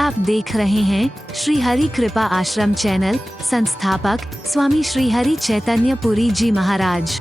आप देख रहे हैं श्री हरि कृपा आश्रम चैनल। संस्थापक स्वामी श्री हरि चैतन्य पुरी जी महाराज।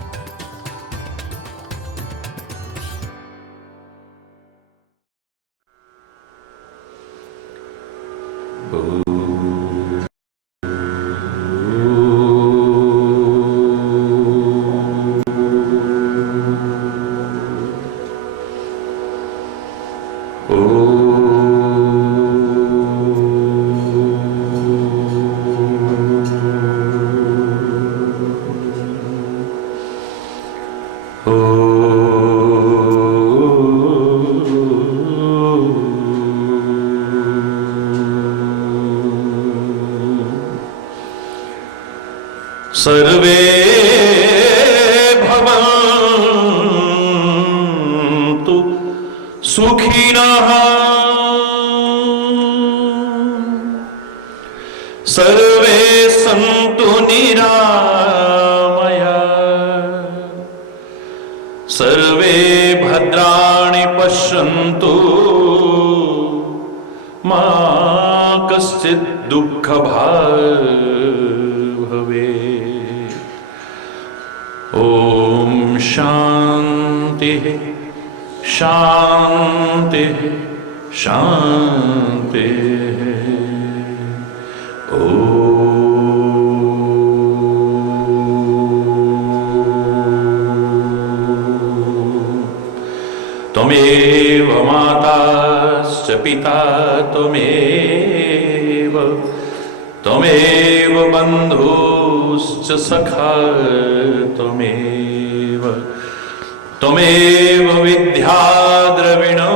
सर्वे भवन्तु सुखिनः सर्वे सन्तु निरामयाः सर्वे भद्राणि पश्यन्तु मा कश्चित् दुःखभाग् ओम शांति शांति शांति। त्वमेव माताश्च पिता त्वमेव बन्धुश्च सखा त्वमेव विद्या द्रविणो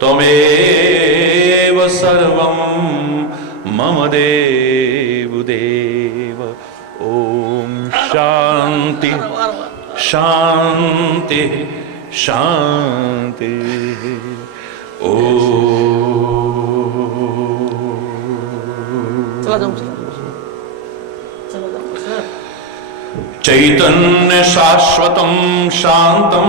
त्वमेव सर्वं मम देव। ओम शांति शांति शांति। चैतन्य शाश्वतं शांतं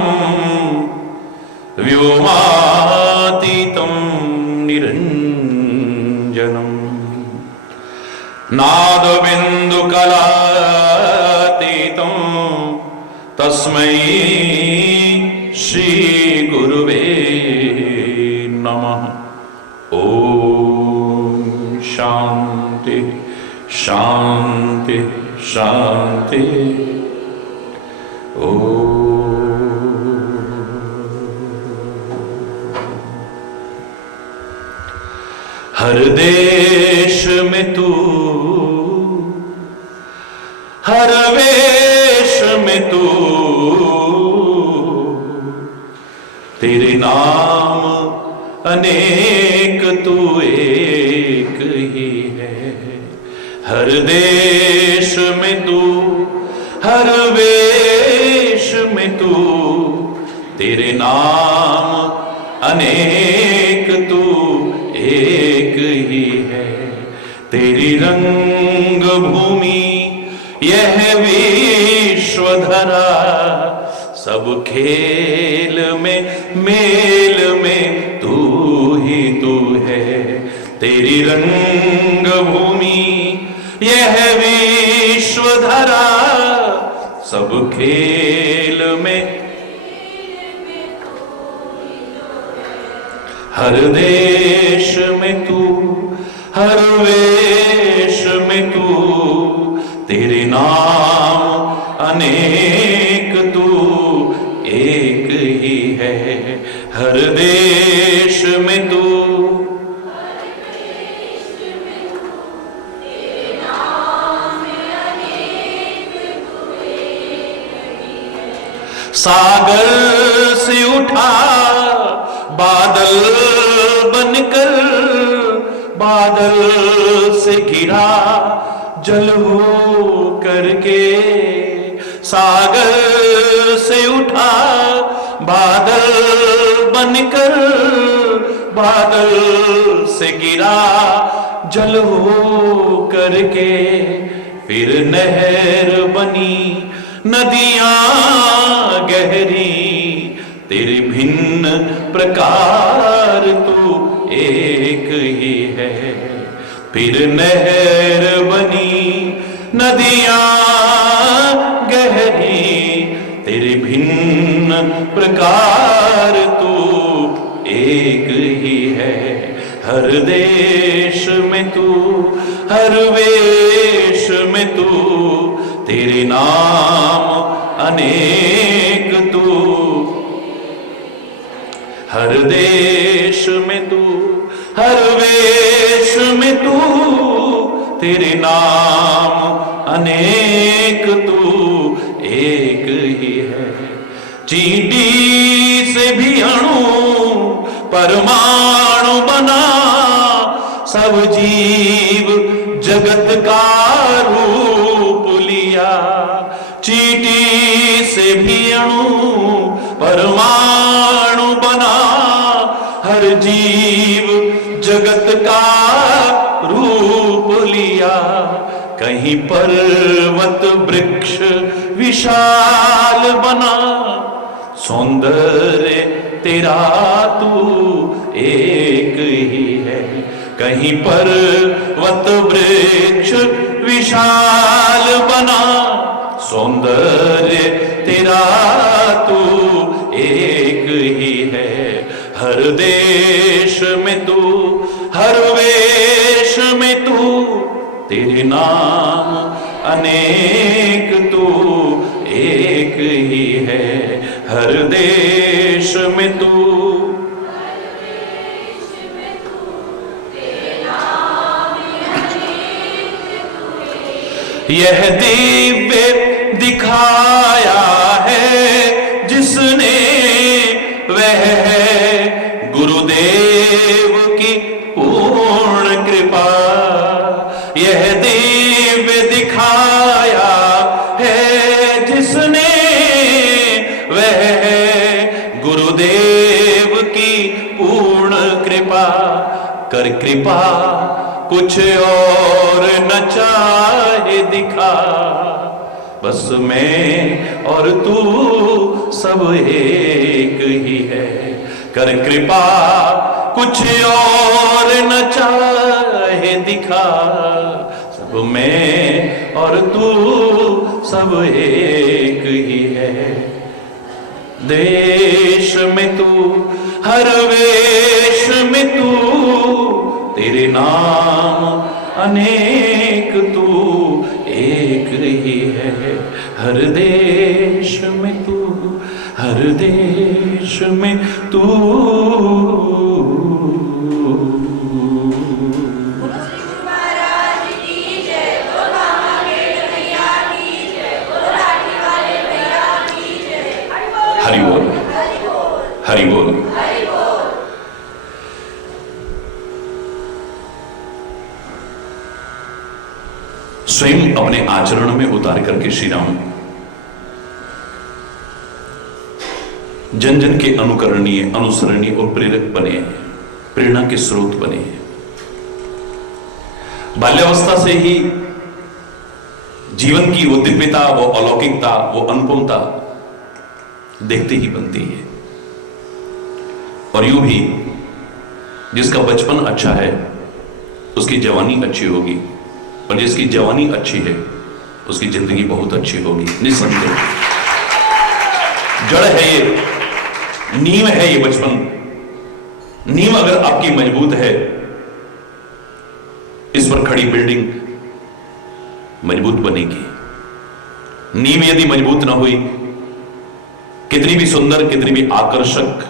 व्योमातीतं निरंजनं नादबिन्दुकलातीतं तस्मै श्री गुरुवे नमः। ओम शांति शांति शांति। हर देश में तू हर वेश में तू तेरे नाम अनेक तू एक ही है। हर देश में तू हर वेश में तू तेरे नाम अनेक तू एक ही है। तेरी रंग भूमि यह विश्वधरा सब खेल में मेल में तू ही तू है। तेरी रंग भूमि यह विश्वधरा सब खेल में हर देश में तू हर वेश में तू तेरे नाम अनेक तू एक ही है। हर देश में तू सागर से उठा बादल बनकर बादल से गिरा जल हो करके। सागर से उठा बादल बनकर बादल से गिरा जल हो करके। फिर नहर बनी नदियां गहरी तेरे भिन्न प्रकार तू एक ही है। फिर नहर बनी नदियां गहरी, तेरे भिन्न प्रकार तू एक ही है। हर देश में तू, हर वेश में तू, तेरे नाम अनेक तू। हर देश में तू, हर वेश में तू, तेरे नाम अनेक तू एक ही है। चींटी से भी अणु परमाणु बना, सब जीव जगत का रूप लिया। चींटी से भी अणु परमाणु बना, हर जीव जगत का रूप लिया। कहीं पर्वत वृक्ष विशाल बना, सौंदर्य तेरा तू एक ही है। कहीं पर्वत वृक्ष विशाल बना, सौंदर्य तेरा तू एक ही है। हर देश में तू, हर वेश में तू, तेरे नाम अनेक तू एक ही है। हर देश में तू, यह दिव्य दिखाया है जिसने, वह है गुरुदेव की पूर्ण कृपा। यह दिव्य दिखाया है जिसने, वह है गुरुदेव की पूर्ण कृपा। कर कृपा कुछ और न चाहे दिखा, बस मैं और तू सब एक ही है। कर कृपा कुछ और न चाहे दिखा, सब मैं और तू सब एक ही है। देश में तू, हर वेश में तू, तेरे नाम अनेक तू एक ही है। हर देश में तू, हर देश में तू। हरि बोल, हरि बोल। स्वयं अपने आचरण में उतार करके श्री राम जन जन के अनुकरणीय, अनुसरणीय और प्रेरक बने, प्रेरणा के स्रोत बने। बाल्यावस्था से ही जीवन की वो दिव्यता, वो अलौकिकता, वो अनुपमता देखते ही बनती है। और यूं भी जिसका बचपन अच्छा है उसकी जवानी अच्छी होगी, और जिसकी जवानी अच्छी है उसकी जिंदगी बहुत अच्छी होगी, निसंदेह। जड़ है ये, नींव है ये बचपन। नींव अगर आपकी मजबूत है, इस पर खड़ी बिल्डिंग मजबूत बनेगी। नींव यदि मजबूत ना हुई, कितनी भी सुंदर, कितनी भी आकर्षक,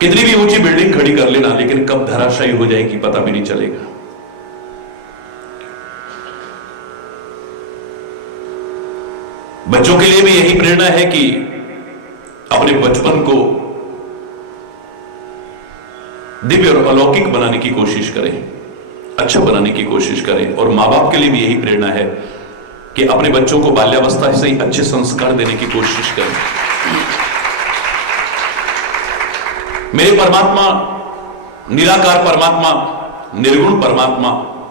कितनी भी ऊंची बिल्डिंग खड़ी कर लेना, लेकिन कब धराशायी हो जाएगी पता भी नहीं चलेगा। बच्चों के लिए भी यही प्रेरणा है कि अपने बचपन को दिव्य और अलौकिक बनाने की कोशिश करें, अच्छा बनाने की कोशिश करें। और मां बाप के लिए भी यही प्रेरणा है कि अपने बच्चों को बाल्यावस्था से ही अच्छे संस्कार देने की कोशिश करें। मेरे परमात्मा, निराकार परमात्मा, निर्गुण परमात्मा,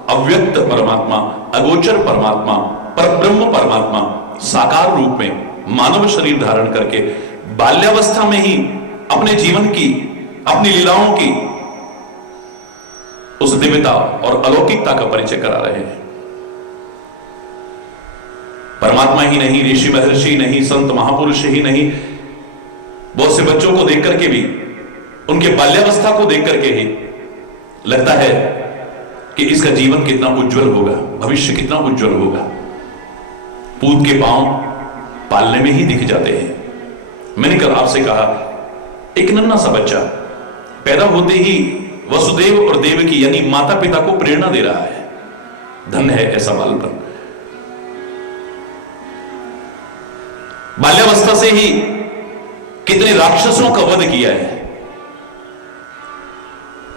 अव्यक्त परमात्मा, अगोचर परमात्मा, परब्रह्म परमात्मा साकार रूप में मानव शरीर धारण करके बाल्यावस्था में ही अपने जीवन की, अपनी लीलाओं की उस दिव्यता और अलौकिकता का परिचय करा रहे हैं। परमात्मा ही नहीं, ऋषि महर्षि नहीं, संत महापुरुष ही नहीं, बहुत से बच्चों को देख करके भी, उनके बाल्यावस्था को देख करके ही लगता है कि इसका जीवन कितना उज्जवल होगा, भविष्य कितना उज्जवल होगा। पूत के पांव पालने में ही दिख जाते हैं। मैंने कल आपसे कहा, एक नन्हा सा बच्चा पैदा होते ही वसुदेव और देवकी यानी माता पिता को प्रेरणा दे रहा है। धन्य है ऐसा बालपन। बाल्यावस्था से ही कितने राक्षसों का वध किया है।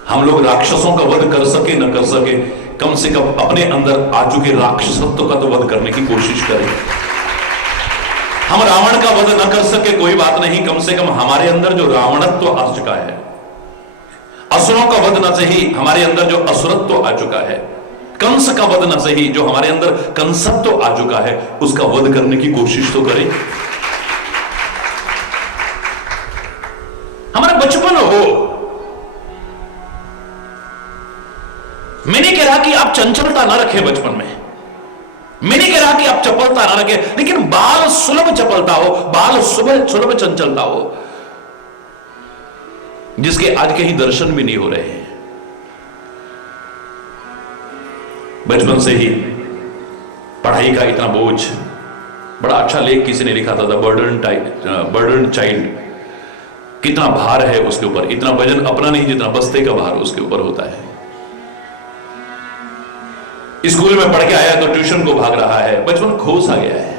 हम लोग राक्षसों का वध कर सके न कर सके, कम से कम अपने अंदर आ चुके राक्षसत्व का तो वध करने की कोशिश करें। हम रावण का वध न कर सके कोई बात नहीं, कम से कम हमारे अंदर जो रावणत्व आ चुका है, असुरों का वध न सही, हमारे अंदर जो असुरत्व आ चुका है, कंस का वध न सही, जो हमारे अंदर कंसत्व आ चुका है, उसका वध करने की कोशिश तो करें। हमारा बचपन हो। मैं नहीं कह रहा कि आप चंचलता ना रखें बचपन में, मैं नहीं कह रहा कि आप चपलता ना रखें, लेकिन बाल सुलभ चपलता हो, बाल सुलभ चंचलता हो, जिसके आज कहीं दर्शन भी नहीं हो रहे हैं। बचपन से ही पढ़ाई का इतना बोझ। बड़ा अच्छा लेख किसी ने लिखा था, बर्डन चाइल्ड। कितना भार है उसके ऊपर, इतना वजन अपना नहीं जितना बस्ते का भार उसके ऊपर होता है। स्कूल में पढ़ के आया तो ट्यूशन को भाग रहा है, बचपन खो सा गया है।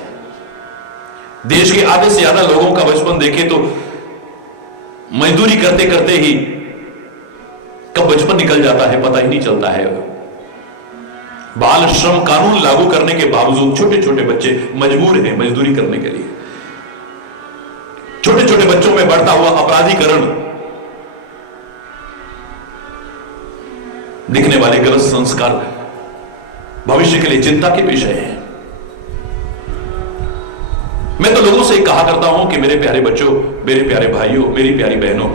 देश के आधे से ज्यादा लोगों का बचपन देखे तो मजदूरी करते करते ही कब बचपन निकल जाता है पता ही नहीं चलता है। बाल श्रम कानून लागू करने के बावजूद छोटे छोटे बच्चे मजबूर हैं मजदूरी करने के लिए। छोटे छोटे बच्चों में बढ़ता हुआ अपराधीकरण, दिखने वाले गलत संस्कार भविष्य के लिए चिंता के विषय है। मैं तो लोगों से कहा करता हूं कि मेरे प्यारे बच्चों, मेरे प्यारे भाइयों, मेरी प्यारी बहनों,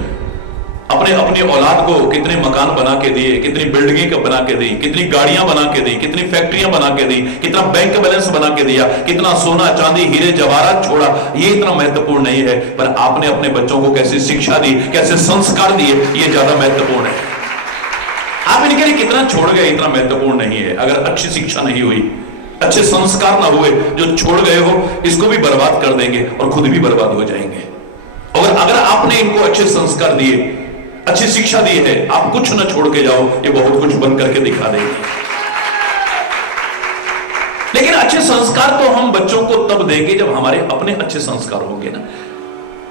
अपनी औलाद को कितने मकान बना के दिए, कितनी बिल्डिंगें बना के दी, कितनी गाड़ियां बना के दी, कितनी फैक्ट्रियां बना के दी, कितना बैंक बैलेंस बना के दिया, कितना सोना चांदी हीरे जवाहरात छोड़ा, ये इतना महत्वपूर्ण नहीं है। पर आपने अपने बच्चों को कैसी शिक्षा दी, कैसे संस्कार दिए, ये ज्यादा महत्वपूर्ण है। आप इनके लिए कितना छोड़ गए इतना महत्वपूर्ण नहीं है। अगर अच्छी शिक्षा नहीं हुई, अच्छे संस्कार ना हुए, जो छोड़ गए हो इसको भी बर्बाद कर देंगे और खुद भी बर्बाद हो जाएंगे। और अगर आपने इनको अच्छे संस्कार दिए, अच्छी शिक्षा दी है, आप कुछ न छोड़ के जाओ, ये बहुत कुछ बन करके दिखा देंगे। लेकिन अच्छे संस्कार तो हम बच्चों को तब देंगे जब हमारे अपने अच्छे संस्कार होंगे ना।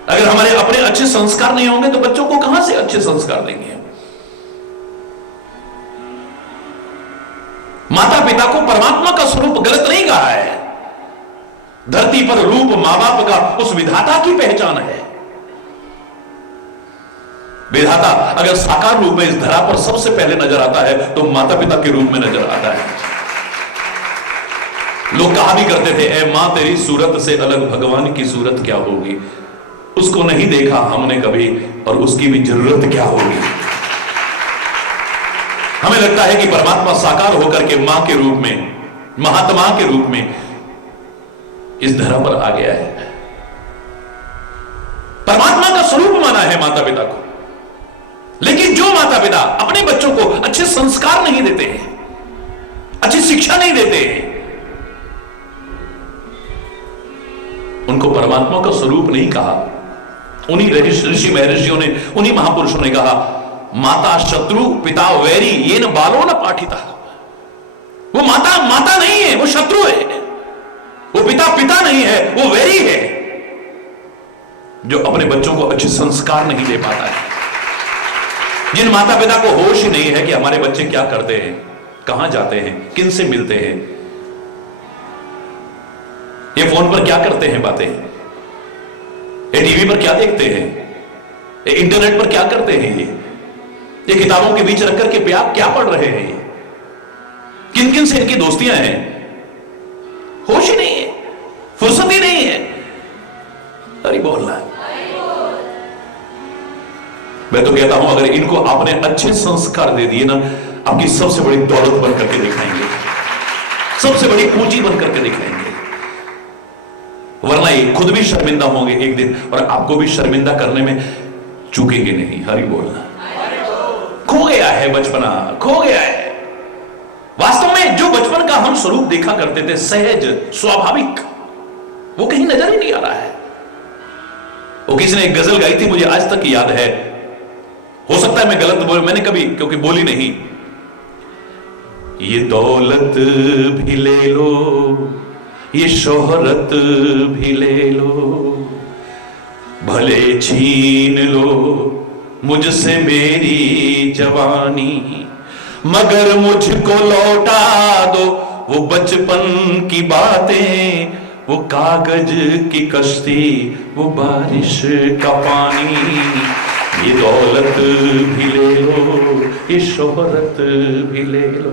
अगर हमारे अपने अच्छे संस्कार नहीं होंगे तो बच्चों को कहां से अच्छे संस्कार देंगे। माता पिता को परमात्मा का स्वरूप गलत नहीं कहा है। धरती पर रूप मां बाप का उस विधाता की पहचान है। विधाता अगर साकार रूप में इस धरा पर सबसे पहले नजर आता है तो माता पिता के रूप में नजर आता है। लोग कहा भी करते थे, ए मां तेरी सूरत से अलग भगवान की सूरत क्या होगी। उसको नहीं देखा हमने कभी और उसकी भी जरूरत क्या होगी। हमें लगता है कि परमात्मा साकार होकर के मां के रूप में, महात्मा के रूप में इस धरा पर आ गया है। परमात्मा का स्वरूप माना है माता पिता को। लेकिन जो माता पिता अपने बच्चों को अच्छे संस्कार नहीं देते हैं, अच्छी शिक्षा नहीं देते हैं, उनको परमात्मा का स्वरूप नहीं कहा। उन्हीं ऋषि महर्षियों ने, उन्हीं महापुरुषों ने कहा, माता शत्रु पिता वैरी ये न बालो न पाठिता। वो माता माता नहीं है, वो शत्रु है। वो पिता पिता नहीं है, वो वैरी है, जो अपने बच्चों को अच्छे संस्कार नहीं दे पाता है। जिन माता पिता को होश ही नहीं है कि हमारे बच्चे क्या करते हैं, कहां जाते हैं, किन से मिलते हैं, ये फोन पर क्या करते हैं बातें, ये टीवी पर क्या देखते हैं, ये इंटरनेट पर क्या करते हैं, ये किताबों के बीच रख करके क्या पढ़ रहे हैं, किन किन से इनकी दोस्तियां हैं, होश ही नहीं है, फुर्सत ही नहीं है। अरे बोलना। मैं तो कहता हूं अगर इनको आपने अच्छे संस्कार दे दिए ना, आपकी सबसे बड़ी दौलत बन करके दिखाएंगे, सबसे बड़ी पूंजी बन करके दिखाएंगे। वरना ये खुद भी शर्मिंदा होंगे एक दिन और आपको भी शर्मिंदा करने में चूकेंगे नहीं। हरि बोलना। खो गया है बचपना, खो गया है। वास्तव में जो बचपन का हम स्वरूप देखा करते थे, सहज स्वाभाविक, वो कहीं नजर ही नहीं आ रहा है। वो किसी ने एक गजल गाई थी, मुझे आज तक याद है, हो सकता है मैं गलत बोल, मैंने कभी क्योंकि बोली नहीं। ये दौलत भी ले लो, ये शोहरत भी ले लो, भले छीन लो मुझसे मेरी जवानी, मगर मुझको लौटा दो वो बचपन की बातें, वो कागज की कश्ती, वो बारिश का पानी। ये दौलत भी ले लो, ये शोहरत भी ले लो।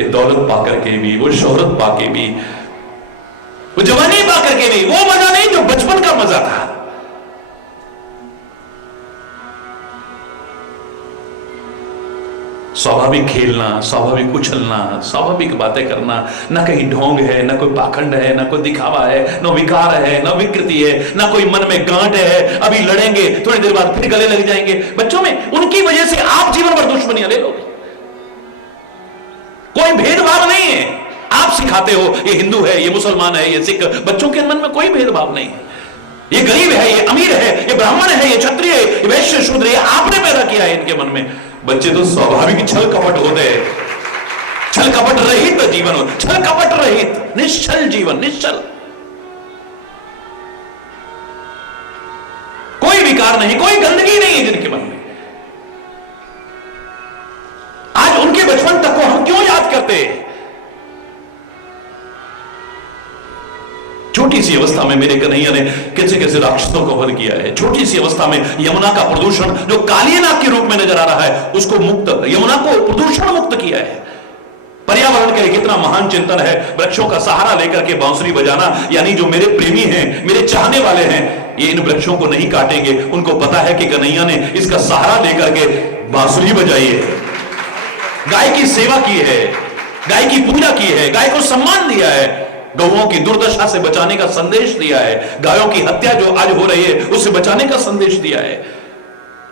ये दौलत पाकर के भी, वो शोहरत पाके भी, वो जवानी पाकर के भी, वो मजा नहीं जो बचपन का मजा था। स्वाभाविक खेलना, स्वाभाविक उछलना, स्वाभाविक बातें करना, ना कहीं ढोंग है, ना कोई पाखंड है, ना कोई दिखावा है, ना विकार है, ना विकृति है, ना कोई मन में गांठ है। अभी लड़ेंगे, थोड़ी देर बाद फिर गले लग जाएंगे। बच्चों में उनकी वजह से आप जीवन भर दुश्मनियां ले लोगे। कोई भेदभाव नहीं है। आप सिखाते हो ये हिंदू है, ये मुसलमान है, ये सिख, बच्चों के मन में कोई भेदभाव नहीं है। ये गरीब है, ये अमीर है, ये ब्राह्मण है, ये क्षत्रिय है, ये वैश्य शूद्र है, आपने पैदा किया है इनके मन में। बच्चे तो स्वाभाविक छल कपट होते हैं, छल कपट रहित जीवन हो, छल कपट रहित निश्चल जीवन, निश्चल, कोई विकार नहीं, कोई गंदगी नहीं है जिनके मन में। आज उनके बचपन तक को हम क्यों याद करते हैं? छोटी सी अवस्था में मेरे कन्हैया ने कैसे कैसे राक्षसों को वध किया है। छोटी सी अवस्था में यमुना का प्रदूषण जो काली नाग के रूप में नजर आ रहा है, उसको मुक्त, यमुना को प्रदूषण मुक्त किया है। पर्यावरण के लिए कितना महान चिंतन है। वृक्षों का सहारा लेकर के बांसुरी बजाना, यानी जो मेरे प्रेमी हैं, मेरे चाहने वाले हैं, ये इन वृक्षों को नहीं काटेंगे। उनको पता है कि कन्हैया ने इसका सहारा लेकर के बांसुरी बजाई है, गाय की सेवा की है, गाय की पूजा की है, गाय को सम्मान दिया है, गौओं की दुर्दशा से बचाने का संदेश दिया है, गायों की हत्या जो आज हो रही है उससे बचाने का संदेश दिया है,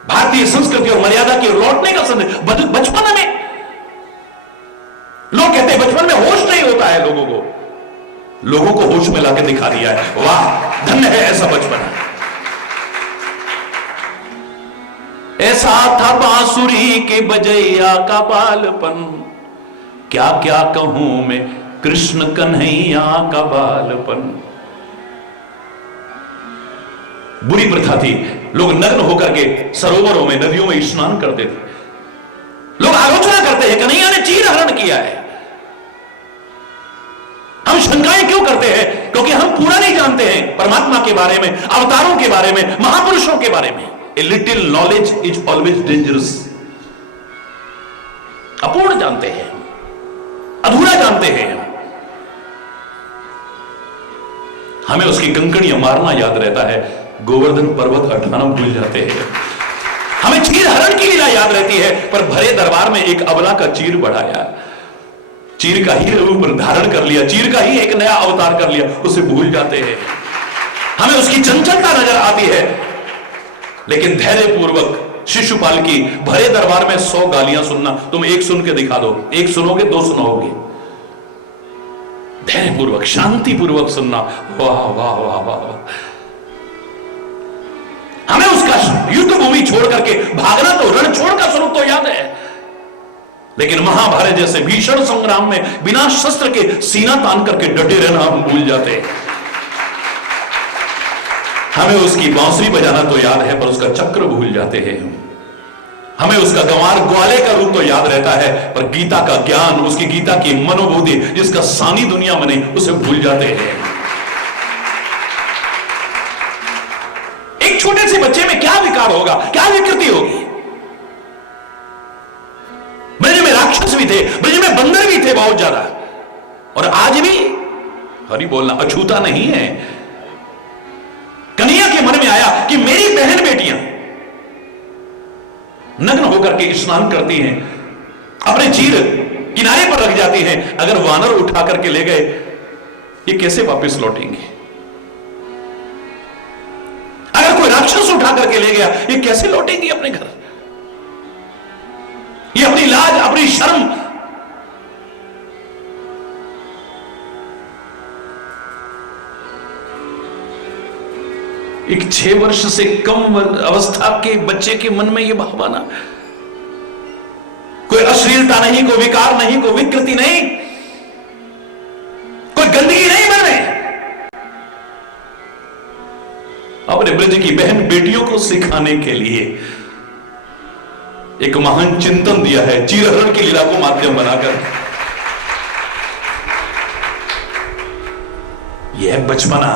भारतीय संस्कृति और मर्यादा की लौटने का संदेश। बचपन में लोग कहते हैं बचपन में होश नहीं होता है लोगों को होश में लाके दिखा दिया है। वाह, धन्य है ऐसा बचपन। ऐसा था बांसुरी के बजैया का बालपन, क्या क्या कहूं मैं कृष्ण कन्हैया का बालपन। बुरी प्रथा थी, लोग नग्न होकर के सरोवरों में, नदियों में स्नान करते थे। लोग आलोचना करते हैं कन्हैया ने चीर हरण किया है। हम शंकाएं क्यों करते हैं? क्योंकि हम पूरा नहीं जानते हैं परमात्मा के बारे में, अवतारों के बारे में, महापुरुषों के बारे में। A little knowledge is always dangerous. अपूर्ण जानते हैं, अधूरा जानते हैं। हमें उसकी कंकड़ियां मारना याद रहता है, गोवर्धन पर्वत हटाना भूल जाते हैं। हमें चीर हरण की लीला याद रहती है, पर भरे दरबार में एक अबला का चीर बढ़ाया, चीर का ही रूप धारण कर लिया, चीर का ही एक नया अवतार कर लिया, उसे भूल जाते हैं। हमें उसकी चंचलता नजर आती है, लेकिन धैर्य पूर्वक शिशुपाल की भरे दरबार में 100 गालियां सुनना, तुम एक सुन के दिखा दो, एक सुनोगे, 2 सुनाओगे, धैर्य पूर्वक, शांति पूर्वक सुनना। वाह वाह वाह वाह। हमें उसका युद्ध भूमि छोड़ करके भागना, तो रण छोड़ का स्वरूप तो याद है, लेकिन महाभारत जैसे भीषण संग्राम में बिना शस्त्र के सीना तान करके डटे रहना हम भूल जाते हैं। हमें उसकी बांसुरी बजाना तो याद है, पर उसका चक्र भूल जाते हैं। हमें उसका गंवार ग्वाले का रूप तो याद रहता है, पर गीता का ज्ञान, उसकी गीता की मनोबुद्धि जिसका सानी दुनिया में नहीं, उसे भूल जाते हैं। एक छोटे से बच्चे में क्या विकार होगा, क्या विकृति होगी? ब्रज में राक्षस भी थे, ब्रज में बंदर भी थे बहुत ज्यादा, और आज भी हरि बोलना अछूता नहीं है। कन्हैया बहन बेटियां नग्न होकर के स्नान करती हैं, अपने चीर किनारे पर रख जाती हैं। अगर वानर उठा करके ले गए, ये कैसे वापस लौटेंगे? अगर कोई राक्षस उठा करके ले गया, ये कैसे लौटेंगे अपने घर? ये अपनी लाज, अपनी शर्म, एक 6 वर्ष से कम अवस्था के बच्चे के मन में यह भावना, कोई अश्लीलता नहीं, कोई विकार नहीं, कोई विकृति नहीं, कोई गंदगी नहीं मन में। अपने ब्रज की बहन बेटियों को सिखाने के लिए एक महान चिंतन दिया है, चीरहरण की लीला को माध्यम बनाकर। यह बचपना,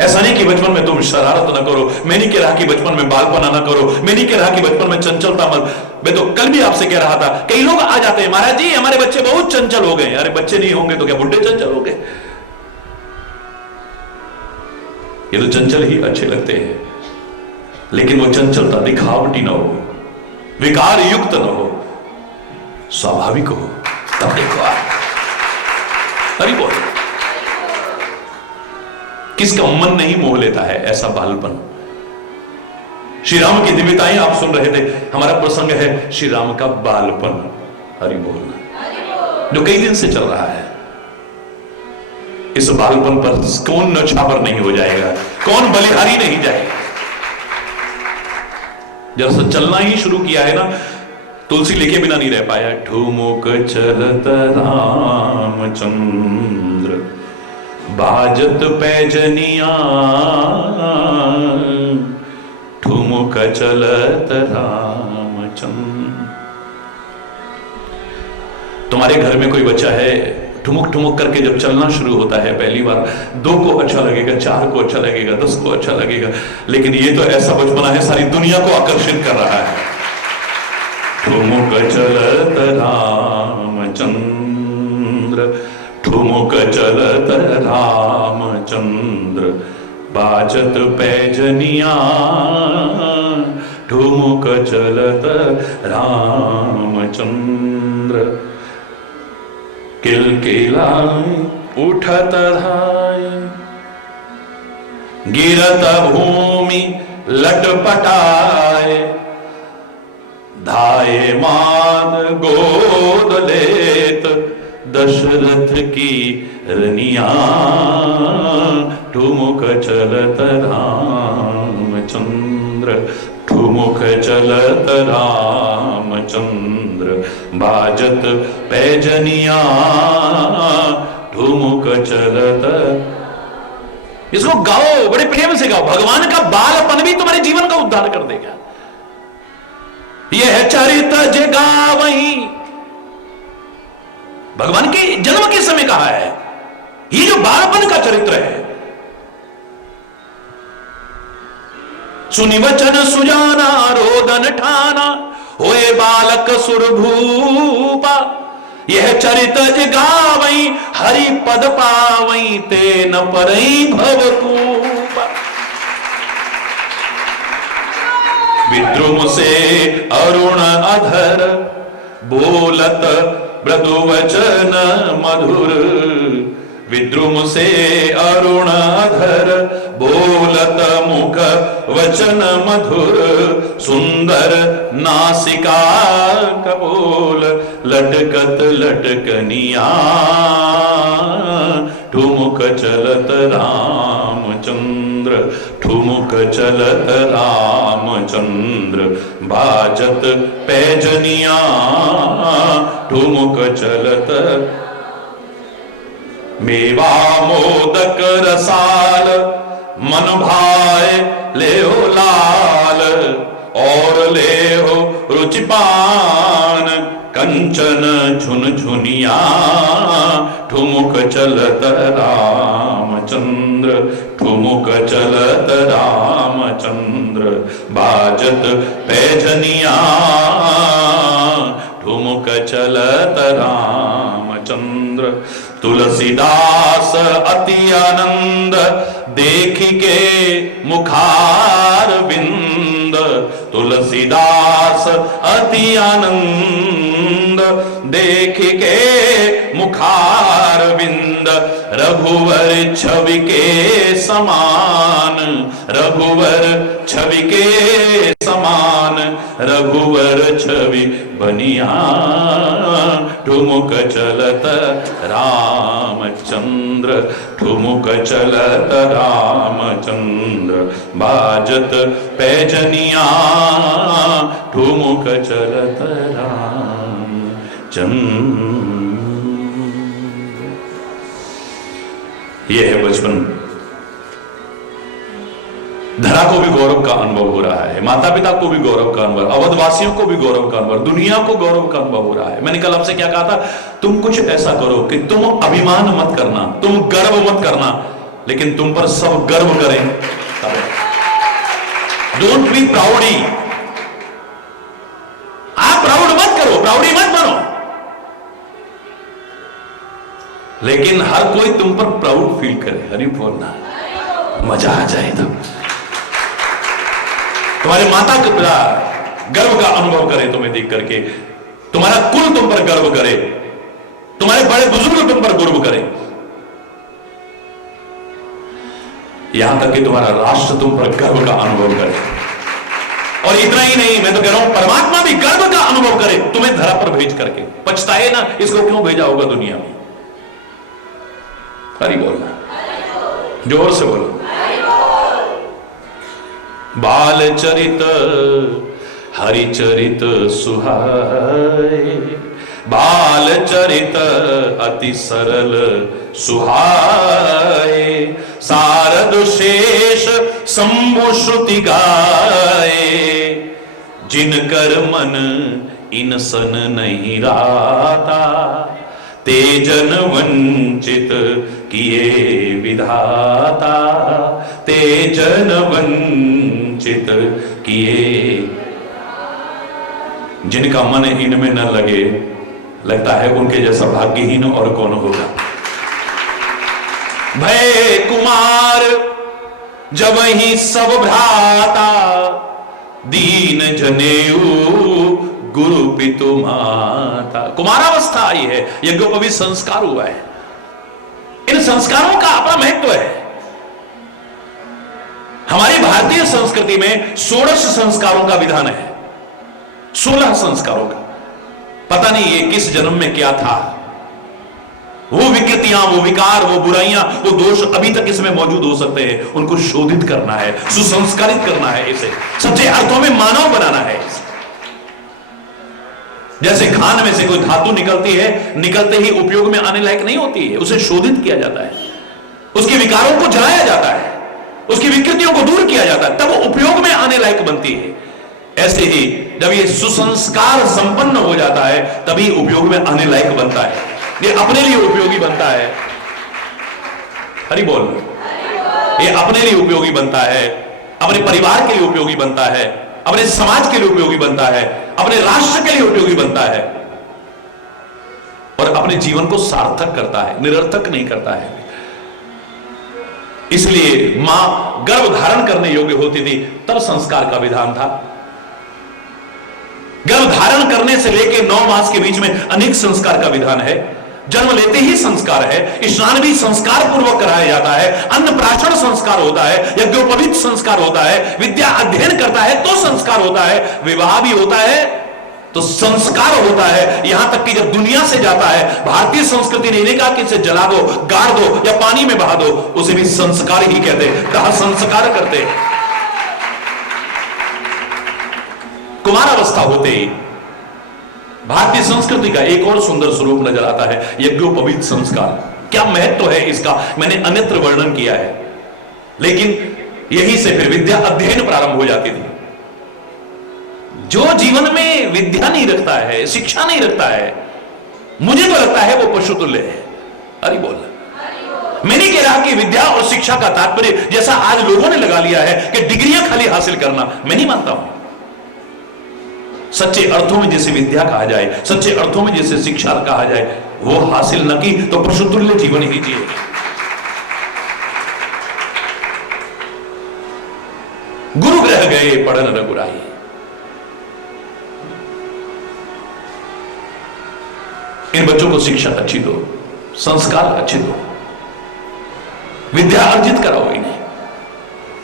ऐसा नहीं कि बचपन में तुम शरारत ना करो, मैं नहीं कह रहा कि बचपन में बालपना ना करो, मैं नहीं कह रहा कि बचपन में चंचलता मत। मैं तो कल भी आपसे कह रहा था, कई लोग आ जाते हैं, महाराज जी हमारे बच्चे बहुत चंचल हो गए। अरे बच्चे नहीं होंगे तो क्या बुढ़े चंचल हो गए? ये तो चंचल ही अच्छे लगते हैं, लेकिन वो चंचलता दिखावटी ना हो, विकार युक्त ना हो, स्वाभाविक हो, तब देखो आप। अरे बोल, किसका मन नहीं मोह लेता है ऐसा बालपन? श्री राम की दिव्यताएं आप सुन रहे थे, हमारा प्रसंग है श्री राम का बालपन। हरि बोल, जो कई दिन से चल रहा है। इस बालपन पर कौन नौछावर नहीं हो जाएगा, कौन बलिहारी नहीं जाएगा? जब से चलना ही शुरू किया है ना, तुलसी लेके बिना नहीं रह पाया। ठुमुक चलत रामचंद्र, बाजत पैजनिया, ठुमुक चलत रामचंद्र। तुम्हारे घर में कोई बच्चा है, ठुमुक ठुमुक करके जब चलना शुरू होता है, पहली बार 2 को अच्छा लगेगा, 4 को अच्छा लगेगा, 10 को अच्छा लगेगा, लेकिन ये तो ऐसा बचपना है सारी दुनिया को आकर्षित कर रहा है। ठुमुक चलत रामचंद्र, ठुमुक चलत रामचंद्र, बाजत पैजनिया, ठुमुक चलत रामचंद्र। किलकिला उठत धाय, गिरत भूमि लटपटाए, धाये माद गोद लेत दशरथ की रनिया, ठुमुक चलत रामचंद्र, ठुमुक चलत रामचंद्र, बाजत पैजनिया, ठुमुक चलत। इसको गाओ, बड़े प्रेम से गाओ। भगवान का बालपन भी तुम्हारे जीवन का उद्धार कर देगा। यह चरित जे गावहीं, भगवान के जन्म के समय कहा है, ये जो बालपन का चरित्र है। सुनि वचन सुजाना, रोदन ठाना, होए बालक सुरभूपा, यह चरित जे गावहीं, हरि पद पावहीं, ते न परई भवकूपा। विद्रुम से अरुण अधर, बोलत मृदु वचन मधुर, विद्रुम से अरुण अधर, बोलत मुख वचन मधुर, सुंदर नासिका कपोल, लटकत लटकनिया, ठुमुक चलत रामचंद्र, ठुमुक चलत रामचंद्र, बाजत पैजनिया, ठुमुक चलत। मेवा मोदक रसाल, मन भाए ले हो लाल, और ले हो रुचिपान, कंचन झुन झुनिया, ठुमुक चलत रामचंद्र, ठुमुक चलत रामचंद्र, बाजत पैजनिया, ठुमुक चलत रामचंद्र। तुलसीदास अति आनंद देख के मुखार बिंद, तुलसीदास अति आनंद देख के मुखार बिंद, रघुवर छवि के समान, रघुवर छवि के समान, रघुवर छवि बनिया ठुमुक चलत रामचंद्र, ठुमुक चलत रामचंद्र, बाजत पैजनिया ठुमुक चलत रामचंद्र। यह है बचपन। धरा को भी गौरव का अनुभव हो रहा है, माता पिता को भी गौरव का अनुभव, अवधवासियों को भी गौरव का अनुभव, दुनिया को गौरव का अनुभव हो रहा है। मैंने कल आपसे क्या कहा था, तुम कुछ ऐसा करो कि तुम अभिमान मत करना, तुम गर्व मत करना, लेकिन तुम पर सब गर्व करें। डोंट बी प्राउडी, आप प्राउड मत करो, प्राउडी मत बनो, लेकिन हर कोई तुम पर प्राउड फील करे। हरि बोलना, मजा आ जाए तब। तुम्हारे माता के पिता गर्व का अनुभव करे तुम्हें देख करके, तुम्हारा कुल तुम पर गर्व करे, तुम्हारे बड़े बुजुर्ग तुम पर गर्व करे, यहां तक कि तुम्हारा राष्ट्र तुम पर गर्व का अनुभव करे। और इतना ही नहीं, मैं तो कह रहा हूं परमात्मा भी गर्व का अनुभव करे तुम्हें धरा पर भेज करके। पछताए ना, इसको क्यों भेजा होगा दुनिया में। हरि बोलना, जोर से बोलो। बाल चरित हरिचरित सुहाए, बाल चरित अति सरल सुहाए, सारद शेष शंभु श्रुति गाए, जिनकर मन इन सन नहीं राता, तेजन वंचित किए विधाता, तेजन वंचित किए। जिनका मन इनमें न लगे, लगता है उनके जैसा भाग्यहीन और कौन होगा। भय कुमार जब ही सब भ्राता, दीन जनेऊ गुरु पितु माता। कुमारावस्था आई है, यज्ञोपवीत संस्कार हुआ है। इन संस्कारों का अपना महत्व है। हमारी भारतीय संस्कृति में 16 संस्कारों का विधान है, 16 संस्कारों का। पता नहीं ये किस जन्म में क्या था, वो विकृतियां, वो विकार, वो बुराइयां, वो दोष अभी तक इसमें मौजूद हो सकते हैं। उनको शोधित करना है, सुसंस्कारित करना है, इसे सच्चे अर्थों में मानव बनाना है। जैसे खान में से कोई धातु निकलती है, निकलते ही उपयोग में आने लायक नहीं होती है, उसे शोधित किया जाता है, उसके विकारों को जलाया जाता है, उसकी विकृतियों को दूर किया जाता है, तब वो उपयोग में आने लायक बनती है। ऐसे ही जब ये सुसंस्कार संपन्न हो जाता है, तभी उपयोग में आने लायक बनता है, ये अपने लिए उपयोगी बनता है। हरि बोल। ये अपने लिए उपयोगी बनता है, अपने परिवार के लिए उपयोगी बनता है, अपने समाज के लिए उपयोगी बनता है, अपने राष्ट्र के लिए उपयोगी बनता है, और अपने जीवन को सार्थक करता है, निरर्थक नहीं करता है। इसलिए मां गर्भ धारण करने योग्य होती थी, तब संस्कार का विधान था। गर्भ धारण करने से लेकर 9 मास के बीच में अनेक संस्कार का विधान है। जन्म लेते ही संस्कार है, स्नान भी संस्कार पूर्वक कराया जाता है, अन्नप्राशन संस्कार होता है, यज्ञोपवीत संस्कार होता है, विद्या अध्ययन करता है तो संस्कार होता है, विवाह भी होता है तो संस्कार होता है। यहां तक कि जब दुनिया से जाता है, भारतीय संस्कृति ने नहीं कहा कि इसे जला दो, गाड़ दो या पानी में बहा दो, उसे भी संस्कार ही कहते, कहा संस्कार करते। कुमारावस्था होते ही भारतीय संस्कृति का एक और सुंदर स्वरूप नजर आता है, यज्ञोपवीत संस्कार। क्या महत्व है इसका, मैंने अन्यत्र वर्णन किया है, लेकिन यहीं से फिर विद्या अध्ययन प्रारंभ हो जाती थी। जो जीवन में विद्या नहीं रखता है, शिक्षा नहीं रखता है, मुझे तो लगता है वो पशुतुल्य है। अरे बोल, मैं नहीं कह रहा कि विद्या और शिक्षा का तात्पर्य जैसा आज लोगों ने लगा लिया है कि डिग्रियां खाली हासिल करना, मैं नहीं मानता हूं। सच्चे अर्थों में जैसे विद्या कहा जाए, सच्चे अर्थों में जैसे शिक्षा कहा जाए, वो हासिल न की तो पशुतुल्य जीवन ही जिए। गुरु ग्रह गए पढ़न रघुराई। इन बच्चों को शिक्षा अच्छी दो, संस्कार अच्छे दो, विद्या अर्जित कराओ इन्हें।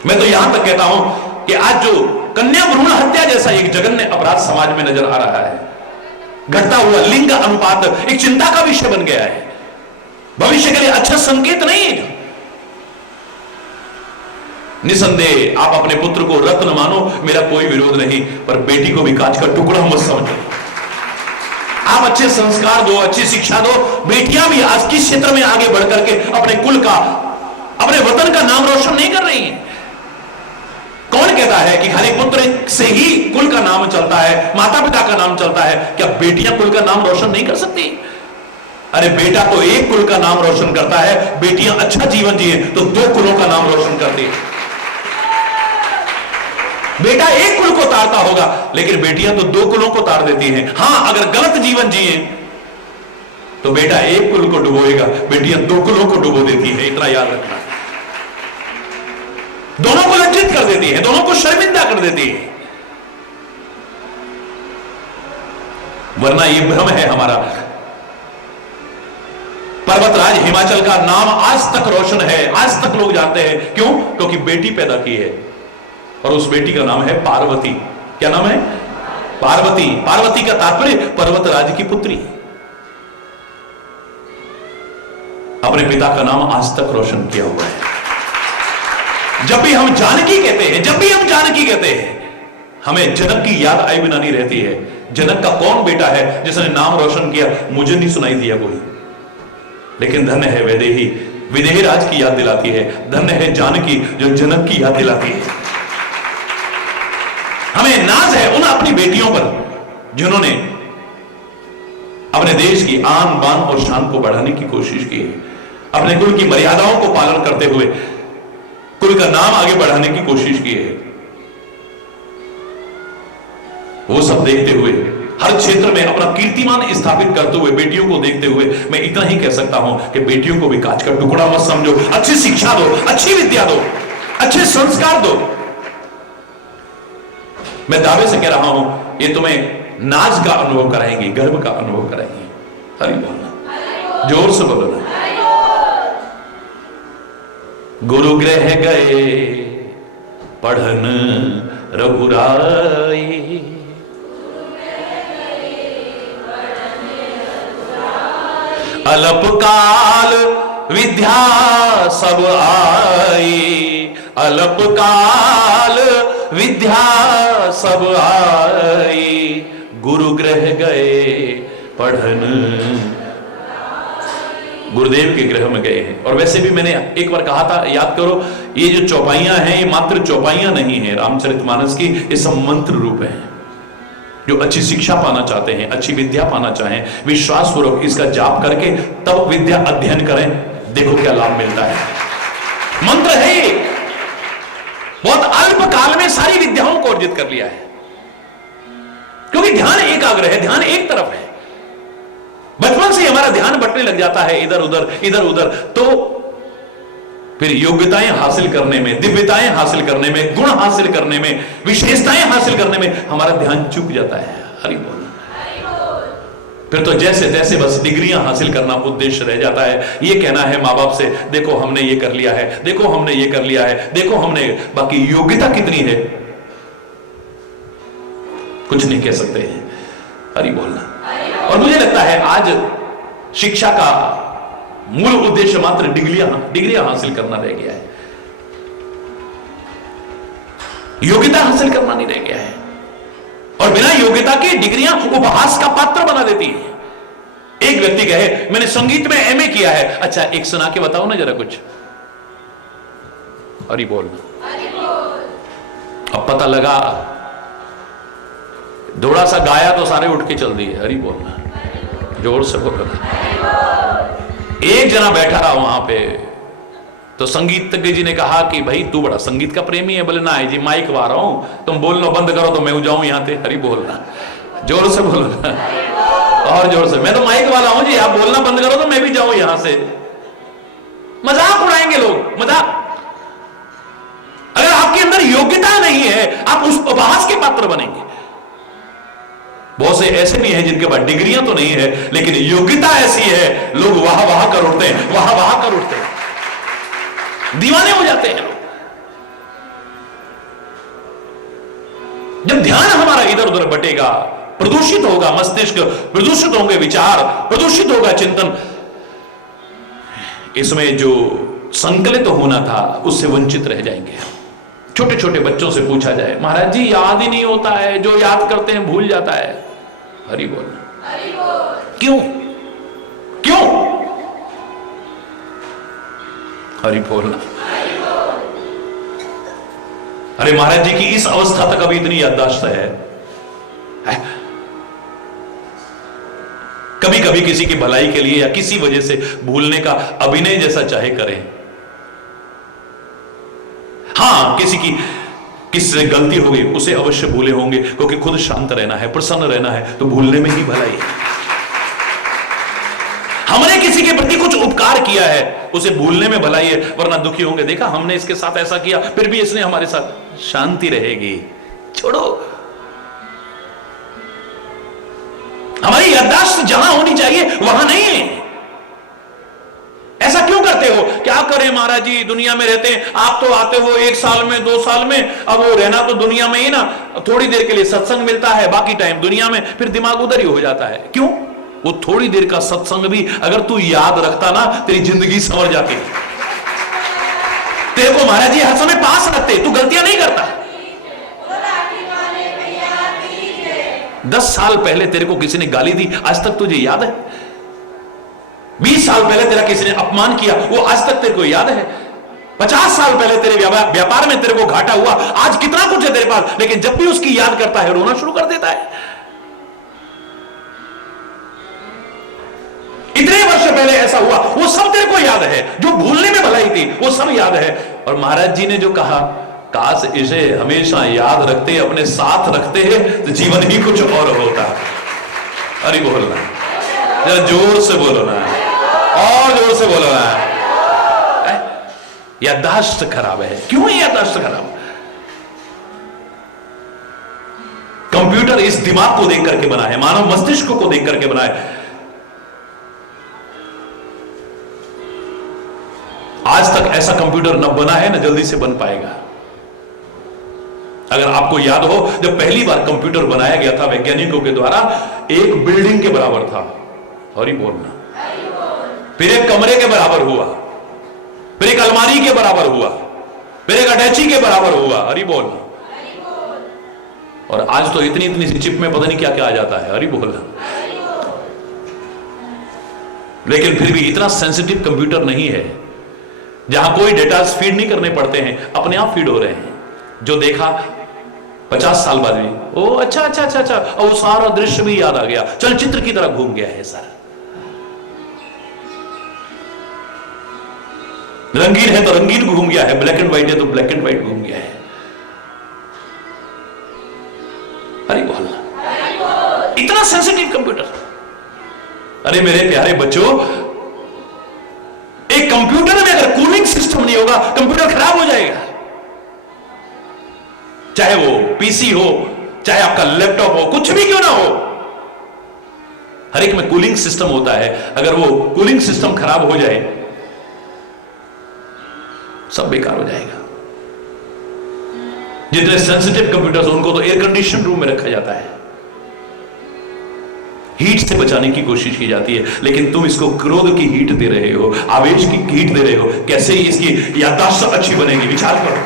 मैं तो यहां तक कहता हूं कि आज जो कन्या भ्रूण हत्या जैसा एक जघन्य अपराध समाज में नजर आ रहा है, घटता हुआ लिंग अनुपात एक चिंता का विषय बन गया है, भविष्य के लिए अच्छा संकेत नहीं है। निसंदेह आप अपने पुत्र को रत्न मानो, मेरा कोई विरोध नहीं, पर बेटी को भी कांच का टुकड़ा मत समझो। आप अच्छे संस्कार दो, अच्छी शिक्षा दो, बेटियां भी आज किस क्षेत्र में आगे बढ़कर के अपने कुल का, अपने वतन का नाम रोशन नहीं कर रही हैं। कौन कहता है कि खाली पुत्र से ही कुल का नाम चलता है, माता पिता का नाम चलता है? क्या बेटियां कुल का नाम रोशन नहीं कर सकती? अरे बेटा तो एक कुल का नाम रोशन करता है, बेटियां अच्छा जीवन जिए तो 2 कुलों का नाम रोशन करती है। बेटा एक कुल को तारता होगा, लेकिन बेटियां तो 2 कुलों को तार देती हैं। हां, अगर गलत जीवन जिए तो बेटा एक कुल को डुबोएगा, बेटियां 2 कुलों को डुबो देती है। इतना याद रखना, दोनों को लज्जित कर देती है, दोनों को शर्मिंदा कर देती है। वरना यह भ्रम है हमारा। पर्वतराज हिमाचल का नाम आज तक रोशन है, आज तक लोग जानते हैं। क्यों? क्योंकि बेटी पैदा की है, और उस बेटी का नाम है पार्वती। क्या नाम है? पार्वती। पार्वती का तात्पर्य पर्वतराज की पुत्री। अपने पिता का नाम आज तक रोशन किया हुआ है। जब भी हम जानकी कहते हैं, जब भी हम जानकी कहते हैं, हमें जनक की याद आए बिना नहीं रहती है। जनक का कौन बेटा है जिसने नाम रोशन किया? मुझे नहीं सुनाई दिया कोई, लेकिन धन्य है वैदेही, विदेही राज की याद दिलाती है। धन्य है जानकी जो जनक की याद दिलाती है। हमें नाज है उन अपनी बेटियों पर जिन्होंने अपने देश की आन बान और शान को बढ़ाने की कोशिश की है, अपने कुल की मर्यादाओं को पालन करते हुए कुल का नाम आगे बढ़ाने की कोशिश की है। वो सब देखते हुए, हर क्षेत्र में अपना कीर्तिमान स्थापित करते हुए, बेटियों को देखते हुए मैं इतना ही कह सकता हूं कि बेटियों को भी कांच का टुकड़ा मत समझो। अच्छी शिक्षा दो, अच्छी विद्या दो, अच्छे संस्कार दो। मैं दावे से कह रहा हूं, ये तुम्हें नाज का अनुभव कराएंगे, गर्व का अनुभव कराएंगे। हरि बोलना, जोर से बोलो ना। गुरु गृह गए पढ़न रघुराई, अल्पकाल विद्या सब आई, अल्पकाल विद्या सब आई, गुरु गृह गए पढ़न। गुरुदेव के गृह में गए हैं। और वैसे भी मैंने एक बार कहा था, याद करो, ये जो चौपाइयां हैं ये मात्र चौपाइयां नहीं है रामचरितमानस की, ये सब मंत्र रूप है। जो अच्छी शिक्षा पाना चाहते हैं, अच्छी विद्या पाना चाहें, विश्वास पूर्वक इसका जाप करके तब विद्या अध्ययन करें, देखो क्या लाभ मिलता है। मंत्र है, बहुत अल्प काल में सारी विद्याओं को अर्जित कर लिया है, क्योंकि ध्यान एकाग्र है, ध्यान एक तरफ है। बचपन से हमारा ध्यान बटने लग जाता है इधर उधर, तो फिर योग्यताएं हासिल करने में, दिव्यताएं हासिल करने में, गुण हासिल करने में, विशेषताएं हासिल करने में हमारा ध्यान चूक जाता है। हरि बोल। फिर तो जैसे तैसे बस डिग्रियां हासिल करना उद्देश्य रह जाता है। ये कहना है माँ बाप से, देखो हमने ये कर लिया है, देखो हमने ये कर लिया है, देखो हमने, बाकी योग्यता कितनी है कुछ नहीं कह सकते हैं। हरि बोलना। और मुझे लगता है आज शिक्षा का मूल उद्देश्य मात्र डिग्रियां हासिल करना रह गया है, योग्यता हासिल करना नहीं रह गया है। और बिना योग्यता के डिग्रियां उपहास का पात्र बना देती है। एक व्यक्ति कहे मैंने संगीत में एमए किया है, अच्छा एक सुना के बताओ ना जरा कुछ। हरि बोलना। अब पता लगा थोड़ा सा गाया तो सारे उठ के चल दिए। हरि बोलना, जोर से बोलना। एक जना बैठा रहा वहां पे, तो संगीतज्ञ जी ने कहा कि भाई तू बड़ा संगीत का प्रेमी है। बोले ना है जी, माइक वा रहा हूं, तुम बोलना बंद करो तो मैं जाऊं यहां से। हरि बोलना, जोर से बोलना। और जोर से, मैं तो माइक वाला हूं जी, आप बोलना बंद करो तो मैं भी जाऊं यहां से। मजाक उड़ाएंगे लोग, मजाक। अगर आपके अंदर योग्यता नहीं है, आप उस उपहास के पात्र बनेंगे। बहुत से ऐसे भी हैं जिनके पास डिग्रियां तो नहीं है, लेकिन योग्यता ऐसी है, लोग वाह वाह कर उठते हैं, वाह वाह कर उठते हैं, दीवाने हो जाते हैं लोग। जब ध्यान हमारा इधर उधर बटेगा, प्रदूषित होगा मस्तिष्क, प्रदूषित होंगे विचार, प्रदूषित होगा चिंतन, इसमें जो संकलित होना था उससे वंचित रह जाएंगे। छोटे छोटे बच्चों से पूछा जाए, महाराज जी याद ही नहीं होता है, जो याद करते हैं भूल जाता है। हरि बोल, हरि बोल। क्यों क्यों? हरि बोलना। अरे महाराज जी की इस अवस्था तक अभी इतनी याददाश्त है? कभी कभी किसी की भलाई के लिए या किसी वजह से भूलने का अभिनय जैसा चाहे करें। हाँ, किससे गलती होगी उसे अवश्य भूले होंगे, क्योंकि खुद शांत रहना है, प्रसन्न रहना है, तो भूलने में ही भलाई है। हमने किसी के प्रति कुछ उपकार किया है, उसे भूलने में भलाई है, वरना दुखी होंगे, देखा हमने इसके साथ ऐसा किया, फिर भी इसने हमारे साथ। शांति रहेगी, छोड़ो। हमारी याददाश्त जहां होनी चाहिए वहां नहीं है। ऐसा क्यों करते हो? क्या करें महाराज जी, दुनिया में रहते हैं, आप तो आते हो 1 साल में 2 साल में, अब वो रहना तो दुनिया में ही ना, थोड़ी देर के लिए सत्संग मिलता है, बाकी टाइम दुनिया में, फिर दिमाग उधर ही हो जाता है। क्यों? वो थोड़ी देर का सत्संग भी अगर तू याद रखता ना, तेरी जिंदगी संवर जाती। तेरे को महाराज जी हर समय पास रखते, तू गलतियां नहीं करता। 10 साल पहले तेरे को किसी ने गाली दी, आज तक तुझे याद है? 20 साल पहले तेरा किसी ने अपमान किया, वो आज तक तेरे को याद है? 50 साल पहले तेरे व्यापार में तेरे को घाटा हुआ, आज कितना कुछ है तेरे पास, लेकिन जब भी उसकी याद करता है रोना शुरू कर देता है। इतने वर्ष पहले ऐसा हुआ, वो सब तेरे को याद है, जो भूलने में भलाई थी वो सब याद है। और महाराज जी ने जो कहा, काश इसे हमेशा याद रखते, अपने साथ रखते हैं, तो जीवन ही कुछ और होता। अरे बोलना, जरा जोर से बोलो ना, और जोर से बोलो ना। याददाश्त खराब है। क्यों है याददाश्त खराब? कंप्यूटर इस दिमाग को देख करके बना है, मानव मस्तिष्क को देख करके बना है। आज तक ऐसा कंप्यूटर न बना है, न जल्दी से बन पाएगा। अगर आपको याद हो, जब पहली बार कंप्यूटर बनाया गया था वैज्ञानिकों के द्वारा, एक बिल्डिंग के बराबर था। हरि बोलना। फिर एक कमरे के बराबर हुआ, फिर एक अलमारी के बराबर हुआ, फिर एक अटैची के बराबर हुआ। हरि बोलना। और आज तो इतनी इतनी सी चिप में पता नहीं क्या क्या आ जाता है। हरि बोलना। लेकिन फिर भी इतना सेंसिटिव कंप्यूटर नहीं है, जहां कोई डेटा फीड नहीं करने पड़ते हैं, अपने आप फीड हो रहे हैं। जो देखा 50 साल बाद भी, ओ अच्छा अच्छा अच्छा अच्छा, और वो सारा दृश्य भी याद आ गया, चलचित्र की तरह घूम गया है सारा। रंगीन है तो रंगीन घूम गया है, ब्लैक एंड व्हाइट है तो ब्लैक एंड व्हाइट घूम गया है। अरे बोलना, इतना सेंसिटिव कंप्यूटर। अरे मेरे प्यारे बच्चों, एक कंप्यूटर में अगर कूलिंग सिस्टम नहीं होगा, कंप्यूटर खराब हो जाएगा। चाहे वो पीसी हो, चाहे आपका लैपटॉप हो, कुछ भी क्यों ना हो, हर एक में कूलिंग सिस्टम होता है। अगर वो कूलिंग सिस्टम खराब हो जाए, सब बेकार हो जाएगा। जितने सेंसिटिव कंप्यूटर्स, उनको तो एयर कंडीशन रूम में रखा जाता है, हीट से बचाने की कोशिश की जाती है। लेकिन तुम इसको क्रोध की हीट दे रहे हो, आवेश की हीट दे रहे हो। कैसे इसकी याददाश्त अच्छी बनेगी? विचार करो,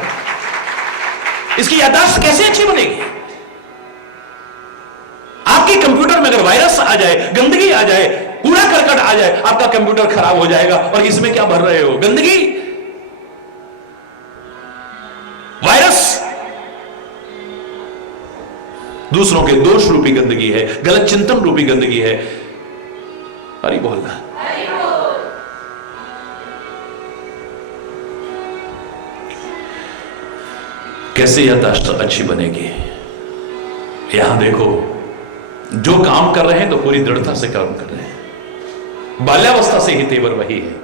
इसकी याददाश्त कैसे अच्छी बनेगी? आपके कंप्यूटर में अगर वायरस आ जाए, गंदगी आ जाए, कूड़ा करकट आ जाए, आपका कंप्यूटर खराब हो जाएगा। और इसमें क्या भर रहे हो? गंदगी, वायरस, दूसरों के दोष रूपी गंदगी है, गलत चिंतन रूपी गंदगी है। हरि बोलना। कैसे याददाश्त अच्छी बनेगी? यहां देखो, जो काम कर रहे हैं तो पूरी दृढ़ता से काम कर रहे हैं। बाल्यावस्था से ही तेवर वही है।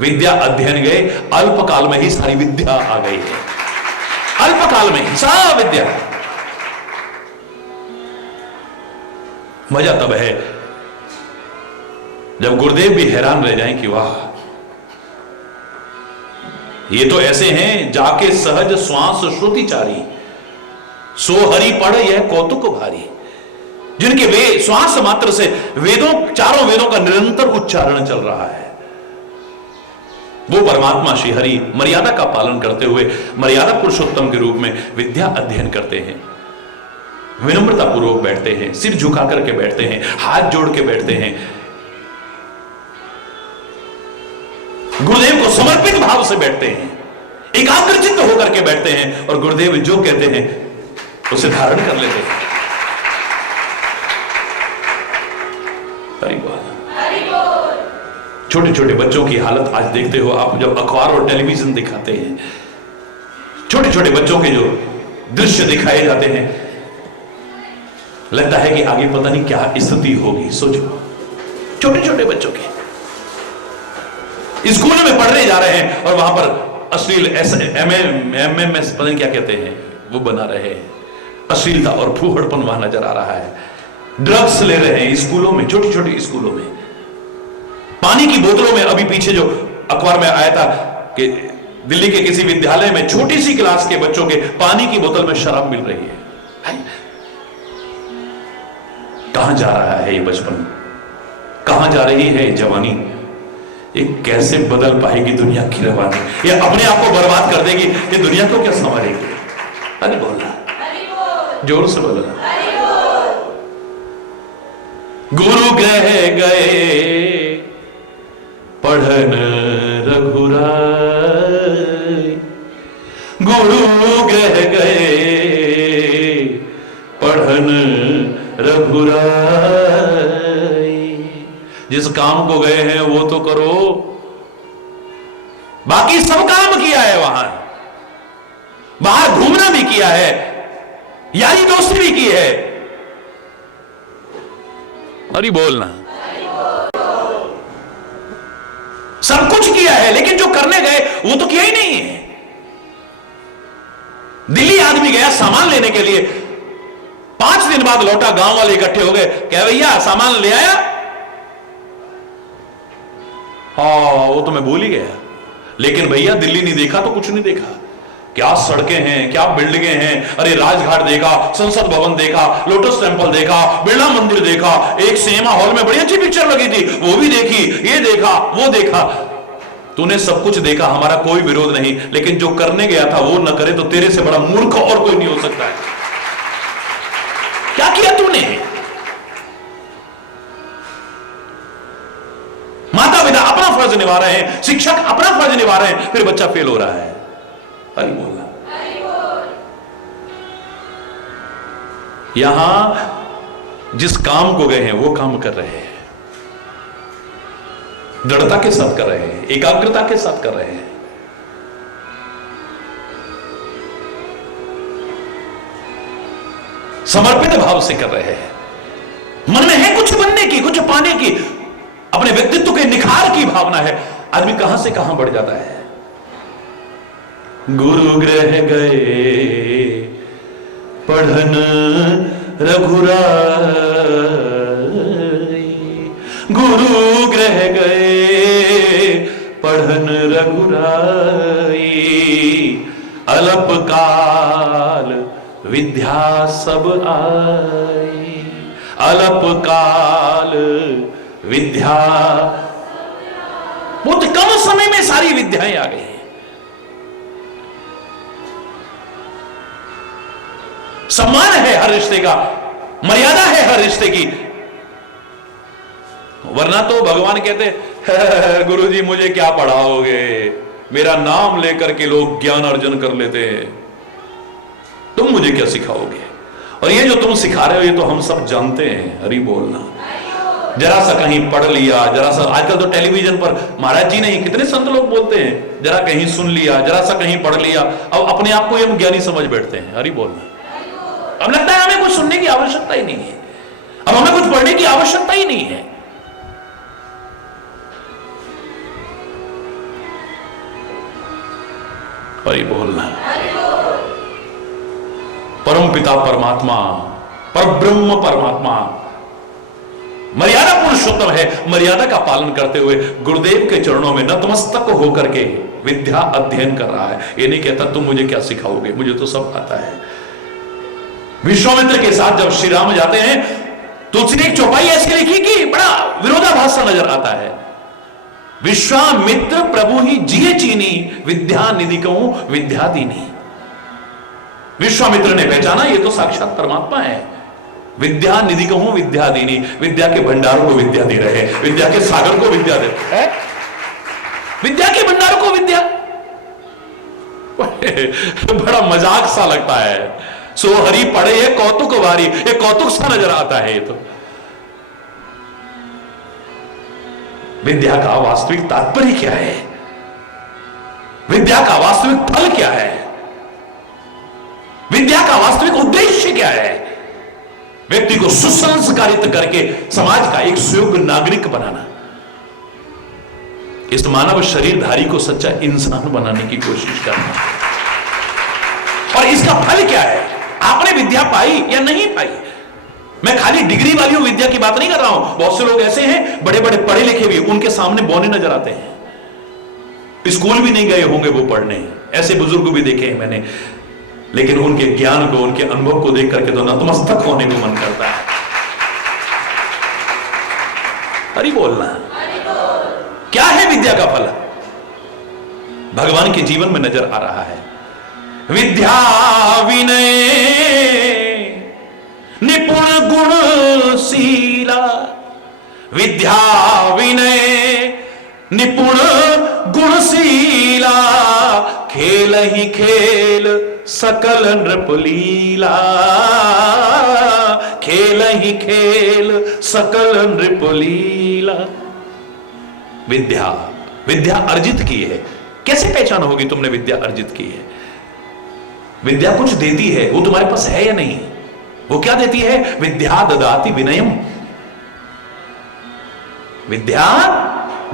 विद्या अध्ययन गए, अल्पकाल में ही सारी विद्या आ गई है। अल्पकाल में ही सारी विद्या। मजा तब है जब गुरुदेव भी हैरान रह जाएं कि वाह, ये तो ऐसे हैं जाके सहज श्वास श्रुतिचारी, सो हरि पढ़ यह कौतुक भारी, जिनके वे श्वास मात्र से वेदों, चारों वेदों का निरंतर उच्चारण चल रहा है। वो परमात्मा श्री हरि मर्यादा का पालन करते हुए मर्यादा पुरुषोत्तम के रूप में विद्या अध्ययन करते हैं। विनम्रता पूर्वक बैठते हैं, सिर झुका करके बैठते हैं, हाथ जोड़ के बैठते हैं, गुरुदेव को समर्पित भाव से बैठते हैं, एकाग्रचित्त होकर के बैठते हैं और गुरुदेव जो कहते हैं उसे धारण कर लेते हैं। छोटे छोटे बच्चों की हालत आज देखते हो आप, जब अखबार और टेलीविजन दिखाते हैं, छोटे छोटे बच्चों के जो दृश्य दिखाए जाते हैं, लगता है कि आगे पता नहीं क्या स्थिति होगी। सोचो, छोटे छोटे बच्चों के स्कूल में पढ़ने जा रहे हैं और वहां पर अश्लील एमएमएस पता नहीं क्या कहते हैं वो बना रहे हैं, अश्लीलता और फूहड़पन वहां नजर आ रहा है। ड्रग्स ले रहे हैं स्कूलों में, छोटी छोटी स्कूलों में। पानी की बोतलों में, अभी पीछे जो अखबार में आया था कि दिल्ली के किसी विद्यालय में छोटी सी क्लास के बच्चों के पानी की बोतल में शराब मिल रही है। कहां जा रहा है ये बचपन, कहां जा रही है जवानी, ये कैसे बदल पाएगी दुनिया की रवानी, ये अपने आप को बर्बाद कर देगी, ये दुनिया को क्या संभालेगी। अरे बोलना, जोर से बोलना। गुरु ग्रह गए पढ़न रघुराय, गुरु ग्रह गए पढ़न रघुराय। जिस काम को गए हैं वो तो करो, बाकी सब काम किया है वहां, बाहर घूमना भी किया है, यारी दोस्ती भी की है। अरे बोलना, सब कुछ किया है, लेकिन जो करने गए वो तो किया ही नहीं है। दिल्ली आदमी गया सामान लेने के लिए, 5 दिन बाद लौटा, गांव वाले इकट्ठे हो गए, क्या भैया सामान ले आया? हाँ वो तो मैं भूल ही गया, लेकिन भैया दिल्ली नहीं देखा तो कुछ नहीं देखा। क्या सड़कें हैं, क्या बिल्डिंगें हैं, अरे राजघाट देखा, संसद भवन देखा, लोटस टेम्पल देखा, बिरला मंदिर देखा, एक सिनेमा हॉल में बड़ी अच्छी पिक्चर लगी थी वो भी देखी, ये देखा वो देखा। तूने सब कुछ देखा, हमारा कोई विरोध नहीं, लेकिन जो करने गया था वो न करे तो तेरे से बड़ा मूर्ख और कोई नहीं हो सकता है। क्या किया तूने? माता पिता अपना फर्ज निभा रहे हैं, शिक्षक अपना फर्ज निभा रहे हैं, फिर बच्चा फेल हो रहा है। हरि बोलना। यहां जिस काम को गए हैं वो काम कर रहे हैं, दृढ़ता के साथ कर रहे हैं, एकाग्रता के साथ कर रहे हैं। समर्पित भाव से कर रहे हैं। मन में है कुछ बनने की, कुछ पाने की, अपने व्यक्तित्व के निखार की भावना है। आदमी कहां से कहां बढ़ जाता है। गुरु ग्रह गए पढ़न रघुराय, गुरु ग्रह गए पढ़न रघुराय। अलप काल विद्या सब आई, अलप काल विद्या, बहुत कम समय में सारी विद्याएं आ गई। सम्मान है हर रिश्ते का, मर्यादा है हर रिश्ते की, वरना तो भगवान कहते गुरुजी मुझे क्या पढ़ाओगे, मेरा नाम लेकर के लोग ज्ञान अर्जन कर लेते हैं, तुम मुझे क्या सिखाओगे। और ये जो तुम सिखा रहे हो ये तो हम सब जानते हैं। हरि बोलना। जरा सा कहीं पढ़ लिया, जरा सा, आजकल तो टेलीविजन पर महाराज जी नहीं कितने संत लोग बोलते हैं, जरा कहीं सुन लिया, जरा सा कहीं पढ़ लिया, अब अपने आप को हम ज्ञानी समझ बैठते हैं। हरि बोलना। अब लगता है हमें कुछ सुनने की आवश्यकता ही नहीं है, अब हमें कुछ पढ़ने की आवश्यकता ही नहीं है। हरि बोलना। परम पिता परमात्मा, परब्रह्म परमात्मा मर्यादा पुरुषोत्तम है। मर्यादा का पालन करते हुए गुरुदेव के चरणों में नतमस्तक होकर के विद्या अध्ययन कर रहा है। ये नहीं कहता तुम मुझे क्या सिखाओगे, मुझे तो सब आता है। विश्वामित्र के साथ जब श्री राम जाते हैं, तुलसी ने एक चौपाई ऐसी लिखी कि बड़ा विरोधाभास सा नजर आता है। विश्वामित्र प्रभु ही जिये चीनी, विद्या निधि कहूं विद्या दीनी। विश्वामित्र ने पहचाना ये तो साक्षात परमात्मा है। विद्या निधि कहूं विद्या दीनी, विद्या के भंडारों को विद्या दे रहे हैं, विद्या के सागर को विद्या दे रहे हैं, विद्या के भंडारों को विद्या। बड़ा मजाक सा लगता है। सो हरि पढ़े ये कौतुक वारी, ये कौतुक सा नजर आता है। ये तो विद्या का वास्तविक तात्पर्य क्या है, विद्या का वास्तविक फल क्या है, विद्या का वास्तविक उद्देश्य क्या है? व्यक्ति को सुसंस्कारित करके समाज का एक सुयोग्य नागरिक बनाना, इस मानव शरीरधारी को सच्चा इंसान बनाने की कोशिश करना। और इसका फल क्या है? आपने विद्या पाई या नहीं पाई, मैं खाली डिग्री वाली विद्या की बात नहीं कर रहा हूं। बहुत से लोग ऐसे हैं बड़े बड़े पढ़े लिखे भी, उनके सामने बौने नजर आते हैं, स्कूल भी नहीं गए होंगे वो पढ़ने। ऐसे बुजुर्ग भी देखे हैं मैंने, लेकिन उनके ज्ञान को, उनके अनुभव को देख करके तो नतमस्तक होने को मन करता है। हरि बोलना। क्या है विद्या का फल? भगवान के जीवन में नजर आ रहा है। विद्या विनय निपुण गुणशीला, विद्या विनय निपुण गुणशीला, खेल ही खेल सकल नृपलीला, खेल ही खेल सकल नृपलीला। विद्या, विद्या अर्जित की है। कैसे पहचान होगी तुमने विद्या अर्जित की है? विद्या कुछ देती है, वो तुम्हारे पास है या नहीं? वो क्या देती है? विद्या ददाति विनयम, विद्या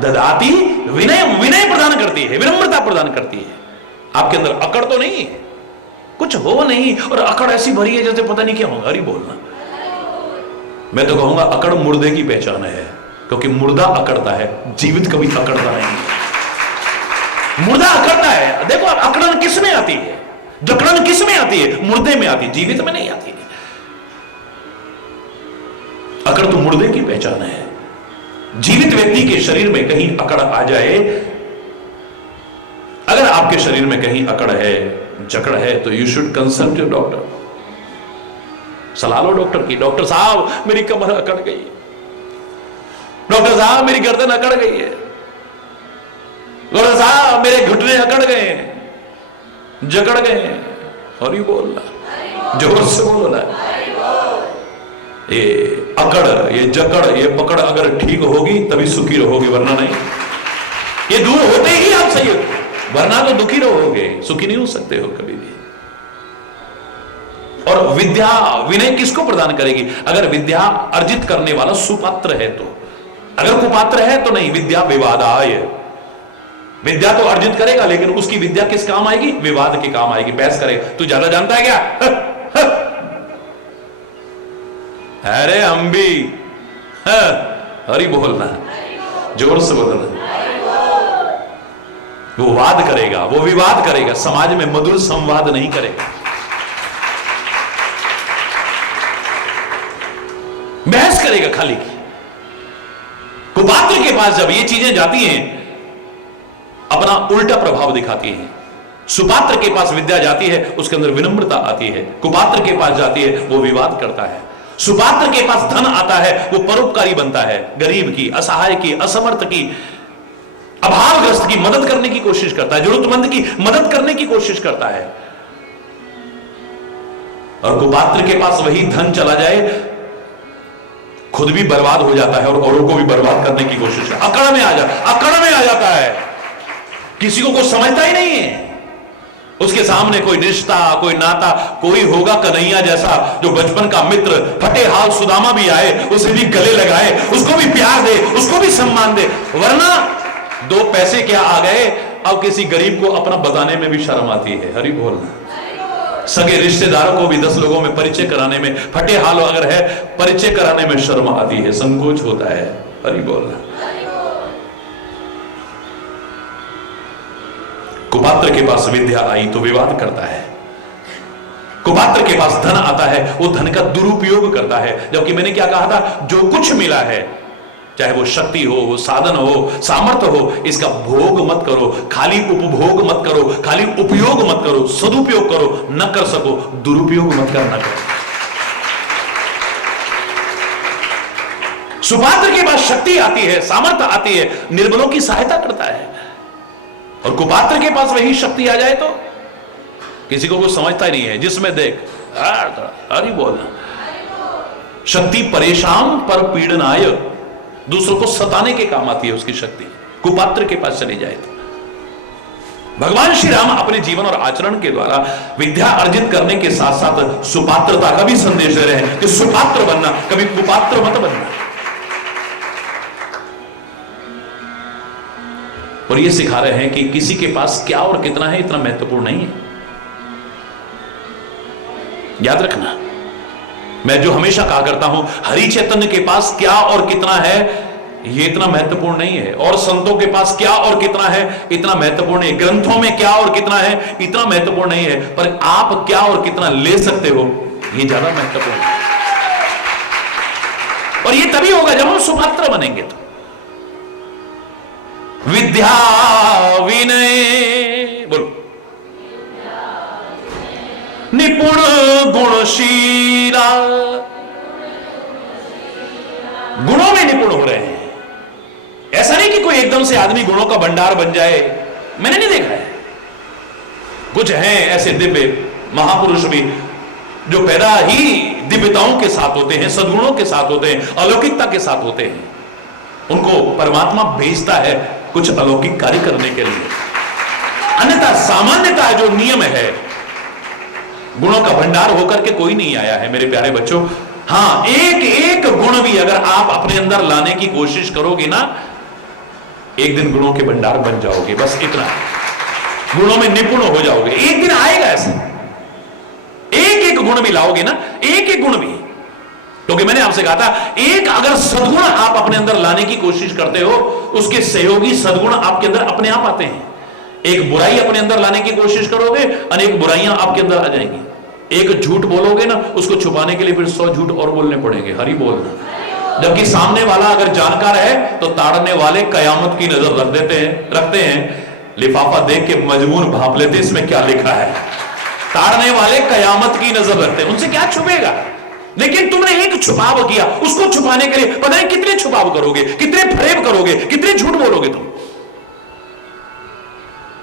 ददाति विनयम, विनय प्रदान करती है, विनम्रता प्रदान करती है। आपके अंदर अकड़ तो नहीं है, कुछ हो नहीं, और अकड़ ऐसी भरी है जैसे पता नहीं क्या होगा। अरे बोलना। मैं तो कहूंगा अकड़ मुर्दे की पहचान है, क्योंकि मुर्दा अकड़ता है, जीवित कभी अकड़ता नहीं। मुर्दा अकड़ता है। देखो अकड़न किस में आती है, जकड़न किस में आती है? मुर्दे में आती है, जीवित में नहीं आती। अकड़ तो मुर्दे की पहचान है। जीवित व्यक्ति के शरीर में कहीं अकड़ आ जाए, अगर आपके शरीर में कहीं अकड़ है, जकड़ है, तो you should consult your doctor. सलाह लो डॉक्टर की। डॉक्टर साहब मेरी कमर अकड़ गई, डॉक्टर साहब मेरी गर्दन अकड़ गई है, डॉक्टर साहब मेरे घुटने अकड़ गए हैं, जकड़ गए हैं। और यू बोलना, जोर से बोलो ना। ये अकड़, ये जकड़, ये पकड़ अगर ठीक होगी तभी सुखी रहोगे, वरना नहीं। ये दूर होते ही आप सही हो, वरना तो दुखी रहोगे, सुखी नहीं हो सकते हो कभी भी। और विद्या विनय किसको प्रदान करेगी? अगर विद्या अर्जित करने वाला सुपात्र है तो। अगर कुपात्र है तो नहीं। विद्या विवादाय, विद्या तो अर्जित करेगा, लेकिन उसकी विद्या किस काम आएगी? विवाद के काम आएगी, बहस करेगा। तू ज्यादा जानता है क्या? अरे हम भी। हरि बोलना, जोर से बोलना। वो वाद करेगा, वो विवाद करेगा, समाज में मधुर संवाद नहीं करेगा, बहस करेगा खाली की। कुपात्र के पास जब ये चीजें जाती हैं, अपना उल्टा प्रभाव दिखाती हैं। सुपात्र के पास विद्या जाती है, उसके अंदर विनम्रता आती है। कुपात्र के पास जाती है, वो विवाद करता है। सुपात्र के पास धन आता है, वो परोपकारी बनता है, गरीब की, असहाय की, असमर्थ की, अभावग्रस्त की मदद करने की कोशिश करता है, जरूरतमंद की मदद करने की कोशिश करता है। और कुपात्र के पास वही धन चला जाए, खुद भी बर्बाद हो जाता है और औरों को भी बर्बाद करने की कोशिश करता है। अकड़ में आ जाता है, किसी को कुछ समझता ही नहीं है। उसके सामने कोई रिश्ता, कोई नाता, कोई होगा कन्हैया जैसा जो बचपन का मित्र, फटे हाल सुदामा भी आए उसे भी गले लगाए, उसको भी प्यार दे, उसको भी सम्मान दे। वरना 2 पैसे क्या आ गए, अब किसी गरीब को अपना बताने में भी शर्म आती है। हरि बोलना। सगे रिश्तेदारों को भी 10 लोगों में परिचय कराने में, फटे हाल अगर है परिचय कराने में शर्म आती है, संकोच होता है। हरि बोलना। कुपात्र के पास विद्या आई तो विवाद करता है, कुपात्र के पास धन आता है वो धन का दुरुपयोग करता है। जबकि मैंने क्या कहा था, जो कुछ मिला है, चाहे वो शक्ति हो, वो साधन हो, सामर्थ्य हो, इसका भोग मत करो, खाली उपभोग मत करो, खाली उपयोग मत करो, सदुपयोग करो, न कर सको दुरुपयोग मत करना करो। सुपात्र के पास शक्ति आती है, सामर्थ्य आती है, निर्बलों की सहायता करता है। और कुपात्र के पास वही शक्ति आ जाए तो किसी को कुछ समझता ही नहीं है, जिसमें देख अरे बोलना। शक्ति परेशान पर पीड़नाय, दूसरों को सताने के काम आती है उसकी शक्ति। कुपात्र के पास चली जाए तो भगवान श्री राम अपने जीवन और आचरण के द्वारा विद्या अर्जित करने के साथ साथ सुपात्रता का भी संदेश दे रहे हैं कि सुपात्र बनना, कभी कुपात्र मत बनना। और ये सिखा रहे हैं कि किसी के पास क्या और कितना है इतना महत्वपूर्ण नहीं है। याद रखना, मैं जो हमेशा कहा करता हूं, हरि चैतन्य के पास क्या और कितना है ये इतना महत्वपूर्ण नहीं है, और संतों के पास क्या और कितना है इतना महत्वपूर्ण नहीं है, ग्रंथों में क्या और कितना है इतना महत्वपूर्ण नहीं है, पर आप क्या और कितना ले सकते हो ये ज्यादा महत्वपूर्ण है। और ये तभी होगा जब हम सुपात्र बनेंगे। तो विद्या विनय बोलो, निपुण गुणशीला, गुणों में निपुण हो रहे हैं। ऐसा नहीं कि कोई एकदम से आदमी गुणों का भंडार बन जाए, मैंने नहीं देखा है। कुछ हैं ऐसे दिव्य महापुरुष भी जो पैदा ही दिव्यताओं के साथ होते हैं, सद्गुणों के साथ होते हैं, अलौकिकता के साथ होते हैं। उनको परमात्मा भेजता है कुछ अलौकिक कार्य करने के लिए। अन्यथा सामान्यता जो नियम है, गुणों का भंडार होकर के कोई नहीं आया है मेरे प्यारे बच्चों। हां, एक एक गुण भी अगर आप अपने अंदर लाने की कोशिश करोगे ना, एक दिन गुणों के भंडार बन जाओगे। बस इतना, गुणों में निपुण हो जाओगे। एक दिन आएगा ऐसा, एक एक गुण भी लाओगे ना, एक एक गुण भी। क्योंकि मैंने आपसे कहा था, एक अगर सद्गुण आप अपने अंदर लाने की कोशिश करते हो, उसके सहयोगी सद्गुण आपके अंदर अपने आप आते हैं। एक बुराई अपने अंदर लाने की कोशिश करोगे, अनेक बुराइयां आपके अंदर आ जाएंगी। एक झूठ बोलोगे ना, उसको छुपाने के लिए फिर 100 झूठ और बोलने पड़ेंगे। हरि बोलना। जबकि सामने वाला अगर जानकार है तो ताड़ने वाले कयामत की नजर रखते हैं, लिफाफा देख के मजमून भाप लेते इसमें क्या लिखा है। ताड़ने वाले कयामत की नजर रखते हैं, उनसे क्या छुपेगा। लेकिन तुमने एक छुपाव किया, उसको छुपाने के लिए पता नहीं कितने छुपाव करोगे, कितने फरेब करोगे, कितने झूठ बोलोगे तुम।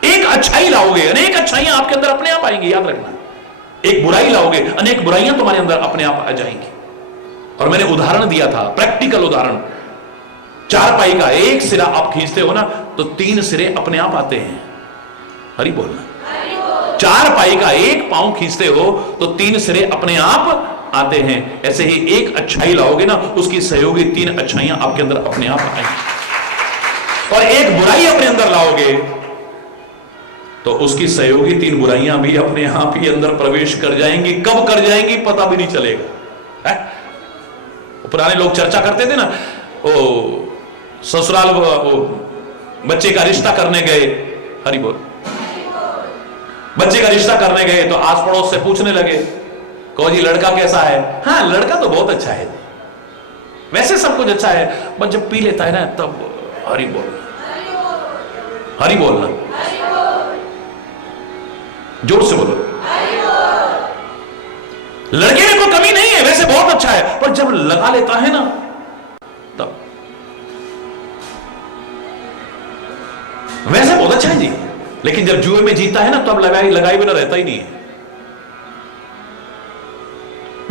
एक अच्छाई लाओगे, अनेक अच्छाइयां आपके अंदर अपने आप आएंगी। याद रखना, एक बुराई लाओगे, अनेक बुराइयां तुम्हारे अंदर अपने आप आ जाएंगी। और मैंने उदाहरण दिया था, प्रैक्टिकल उदाहरण, 4 पाई का एक सिरा आप खींचते हो ना तो 3 सिरे अपने आप आते हैं। हरि बोलना। 4 पाई का एक पांव खींचते हो तो 3 सिरे अपने आप आते हैं। ऐसे ही एक अच्छाई लाओगे ना, उसकी सहयोगी 3 अच्छाइयां आपके अंदर अपने आप आएंगी। और एक बुराई अपने अंदर लाओगे तो उसकी सहयोगी 3 बुराइयां भी अपने आप ही अंदर प्रवेश कर जाएंगी। कब कर जाएंगी पता भी नहीं चलेगा। है? पुराने लोग चर्चा करते थे ना, ओ ससुराल वो बच्चे का रिश्ता करने गए, हरि बोल, बच्चे का रिश्ता करने गए तो आस पड़ोस से पूछने लगे, कहो जी लड़का कैसा है। हाँ, लड़का तो बहुत अच्छा है, वैसे सब कुछ अच्छा है, पर जब पी लेता है ना तब हरि बोल, हरि बोलना, जोर से बोलो। लड़के में कोई कमी नहीं है, वैसे बहुत अच्छा है, पर जब लगा लेता है ना तब वैसे बहुत अच्छा है जी, लेकिन जब जुए में जीता है ना तब लगाई बिना रहता ही नहीं है।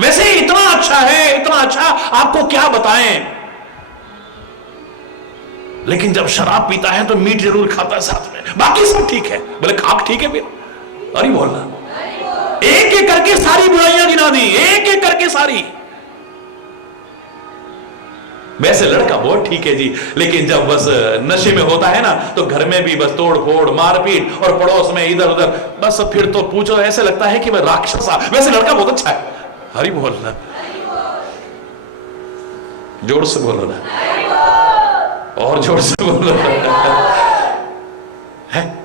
वैसे इतना अच्छा है, इतना अच्छा, आपको क्या बताएं। लेकिन जब शराब पीता है तो मीट जरूर खाता है साथ में, बाकी सब ठीक है। बोले खाक ठीक है फिर अरे बोलना, एक एक करके सारी बुराइयां गिना दी, एक एक करके सारी। वैसे लड़का बहुत ठीक है जी, लेकिन जब बस नशे में होता है ना तो घर में भी बस तोड़ फोड़ मारपीट और पड़ोस में इधर उधर, बस फिर तो पूछो ऐसे लगता है कि वह राक्षस। वैसे लड़का बहुत अच्छा है। हरि बोलना, जोर से बोलो ना, और जोर से बोलो है।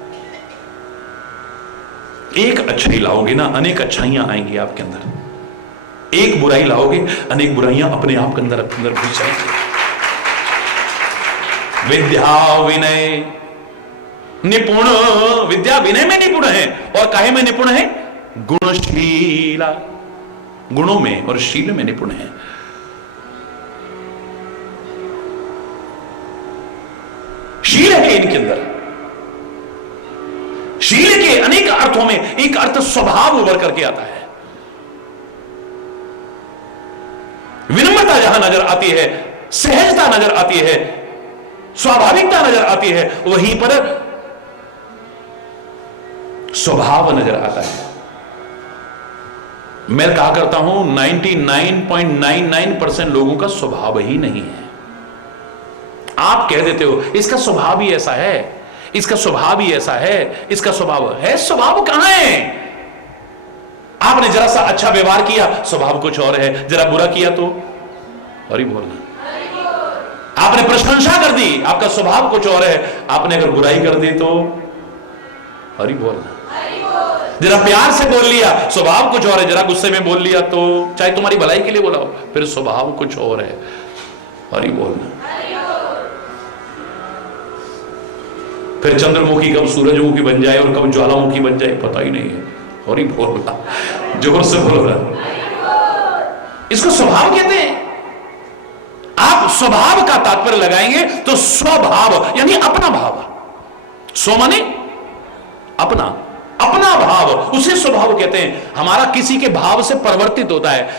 एक अच्छाई लाओगे ना, अनेक अच्छाइयां आएंगी आपके अंदर। एक बुराई लाओगे, अनेक बुराइयां अपने आप के अंदर घुस जाएंगी। विद्या विनय निपुण, विद्या विनय में निपुण है और काहे में निपुण है? गुणशीला, गुणों में और शील में निपुण है। शील है इनके अंदर। शील के अनेक अर्थों में एक अर्थ स्वभाव उभर करके आता है। विनम्रता जहां नजर आती है, सहजता नजर आती है, स्वाभाविकता नजर आती है, वहीं पर स्वभाव नजर आता है। मैं कहा करता हूं 99.99% लोगों का स्वभाव ही नहीं है। आप कह देते हो इसका स्वभाव ही ऐसा है, इसका स्वभाव ही ऐसा है, इसका स्वभाव है। स्वभाव कहां है? आपने जरा सा अच्छा व्यवहार किया, स्वभाव कुछ और है। जरा बुरा किया तो हरि बोलना। आपने प्रशंसा कर दी, आपका स्वभाव कुछ और है। आपने अगर बुराई कर दी तो हरि बोलना। जरा प्यार से बोल लिया, स्वभाव कुछ और है। जरा गुस्से में बोल लिया तो, चाहे तुम्हारी भलाई के लिए बोला हो, फिर स्वभाव कुछ और है। हरि बोलना। फिर चंद्रमुखी कब सूरजमुखी बन जाए और कब ज्वालामुखी बन जाए पता ही नहीं है। हरि बोलना, जोर से बोल रहा। इसको स्वभाव कहते हैं। आप स्वभाव का तात्पर्य लगाएंगे तो स्वभाव यानी अपना भाव। स्व माने अपना, अपना भाव, उसे स्वभाव कहते हैं। हमारा किसी के भाव से परिवर्तित होता है।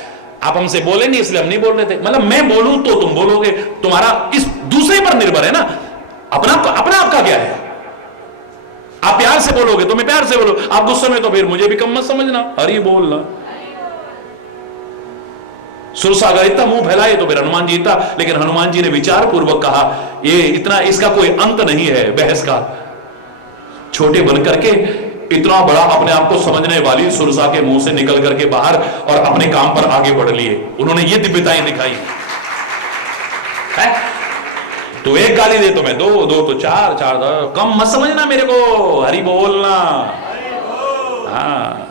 आप हमसे बोले नहीं इसलिए हम नहीं बोल रहे थे, मतलब मैं बोलूं तो तुम बोलोगे, तुम्हारा इस दूसरे पर निर्भर है ना। अपना अपना आपका क्या है? आप प्यार से बोलोगे तो मैं प्यार से बोलो, आप गुस्से में तो फिर मुझे भी कम मत समझना। हरि बोलना। सुरसागर इतना मुंह फैलाए तो फिर हनुमान जी था, लेकिन हनुमान जी ने विचार पूर्वक कहा ये इतना, इसका कोई अंत नहीं है बहस का। छोटे बन करके इतना बड़ा अपने आप को समझने वाली सुरसा के मुंह से निकल करके बाहर और अपने काम पर आगे बढ़ लिए। उन्होंने ये दिव्यताएं दिखाई है। तो एक गाली दे तो मैं दो, दो तो चार, चार दो, कम मत समझना मेरे को। हरि बोलना। हाँ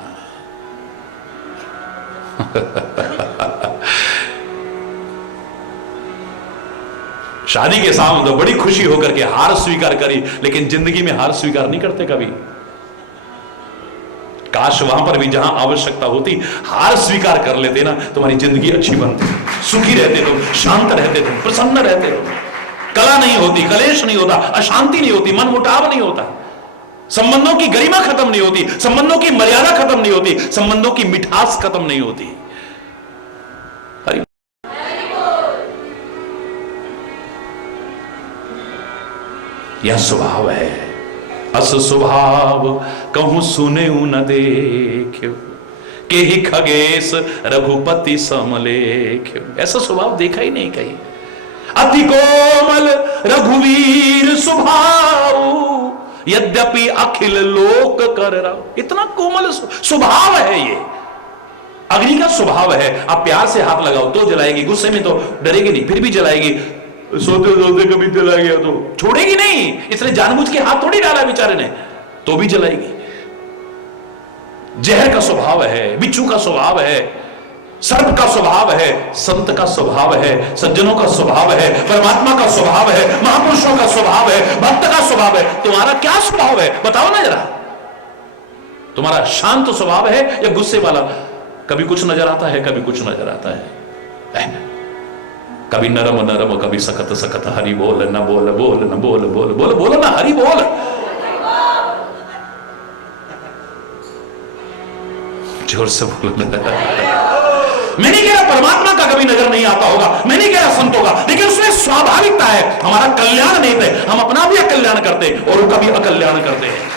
शादी के सामने तो बड़ी खुशी होकर के हार स्वीकार करी, लेकिन जिंदगी में हार स्वीकार नहीं करते कभी। काश वहां पर भी जहां आवश्यकता होती हार स्वीकार कर लेते ना, तुम्हारी जिंदगी अच्छी बनती, सुखी रहते तुम, शांत रहते तुम, प्रसन्न रहते तुम। कला नहीं होती, कलेश नहीं होता, अशांति नहीं होती, मन मुटाव नहीं होता, संबंधों की गरिमा खत्म नहीं होती, संबंधों की मर्यादा खत्म नहीं होती, संबंधों की मिठास खत्म नहीं होती। यह स्वभाव है। अस स्वभाव कहूं सुने न देख्यो, के ही खगेश रघुपति समलेख्यो। ऐसा स्वभाव देखा ही नहीं कहीं। अति कोमल रघुवीर स्वभाव, यद्यपि अखिल लोक कर रहा। इतना कोमल स्वभाव है ये। अग्नि का स्वभाव है, आप प्यार से हाथ लगाओ तो जलाएगी, गुस्से में तो डरेगी नहीं, फिर भी जलाएगी। सोते सोते कभी जला गया तो छोड़ेगी नहीं, इसलिए जानबूझ के हाथ थोड़ी डाला बेचारे ने, तो भी जलाएगी। जहर का स्वभाव है, बिच्छू का स्वभाव है, सर्प का स्वभाव है, संत का स्वभाव है, सज्जनों का स्वभाव है, परमात्मा का स्वभाव है, महापुरुषों का स्वभाव है, भक्त का स्वभाव है। तुम्हारा क्या स्वभाव है बताओ ना जरा। तुम्हारा शांत स्वभाव है या गुस्से वाला? कभी कुछ नजर आता है, कभी कुछ नजर आता है। कभी नरम नरम, कभी सखत सखत। हरि बोल न बोल, बोल न बोल, बोल बोल बोलो ना, हरि बोल। जोर से बोलो। मैं नहीं कह रहा परमात्मा का कभी नजर नहीं आता होगा, मैं नहीं कह रहा संतों का, लेकिन उसमें स्वाभाविकता है। हमारा कल्याण नहीं है, हम अपना भी अकल्याण करते और उनका भी अकल्याण करते हैं।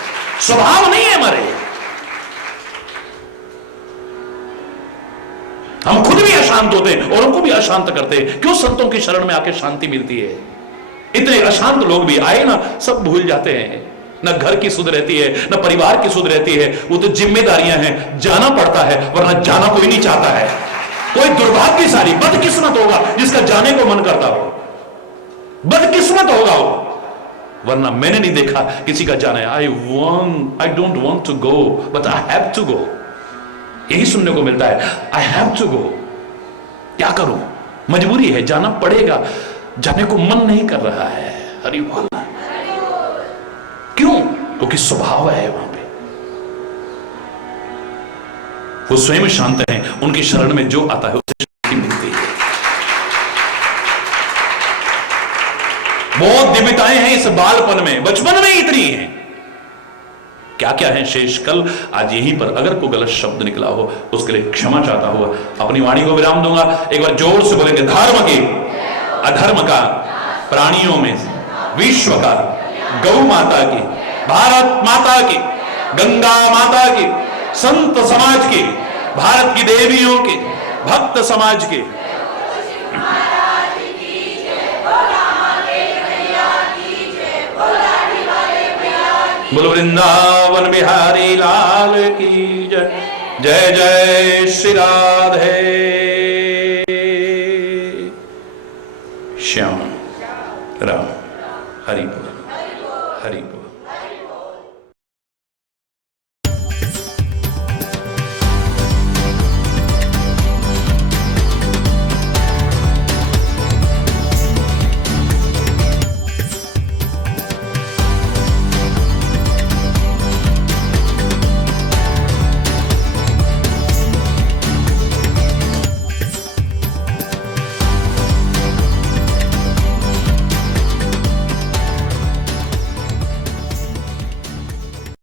स्वभाव नहीं है हमारे। हम खुद भी अशांत होते हैं और उनको भी अशांत करते हैं। क्यों? संतों की शरण में आके शांति मिलती है। इतने अशांत लोग भी आए ना, सब भूल जाते हैं। न घर की सुध रहती है, न परिवार की सुध रहती है। वो तो जिम्मेदारियां हैं, जाना पड़ता है, वरना जाना कोई नहीं चाहता है। कोई दुर्भाग्यशाली बदकिस्मत होगा जिसका जाने को मन करता हो, बदकिस्मत होगा वो, वरना मैंने नहीं देखा किसी का जाना है। I don't want to go but I have to go, यही सुनने को मिलता है। आई हैव टू गो, क्या करूं, मजबूरी है, जाना पड़ेगा, जाने को मन नहीं कर रहा है। हरि बोल। क्यों? क्योंकि स्वभाव है वहां पे, वो स्वयं शांत हैं, उनकी शरण में जो आता है उसे शांति मिलती है। बहुत दिव्यताएं हैं इस बालपन में, बचपन में इतनी हैं। क्या क्या है शेष कल आज यहीं पर। अगर कोई गलत शब्द निकला हो उसके लिए क्षमा चाहता हुआ अपनी वाणी को विराम दूंगा। एक बार जोर से बोलेंगे, धर्म के अधर्म का, प्राणियों में विश्व का, गौ माता की, भारत माता की, गंगा माता की, संत समाज की, भारत की देवियों के, भक्त समाज के, बोलो वृंदावन बिहारी लाल की जय। जय जय श्री राधे।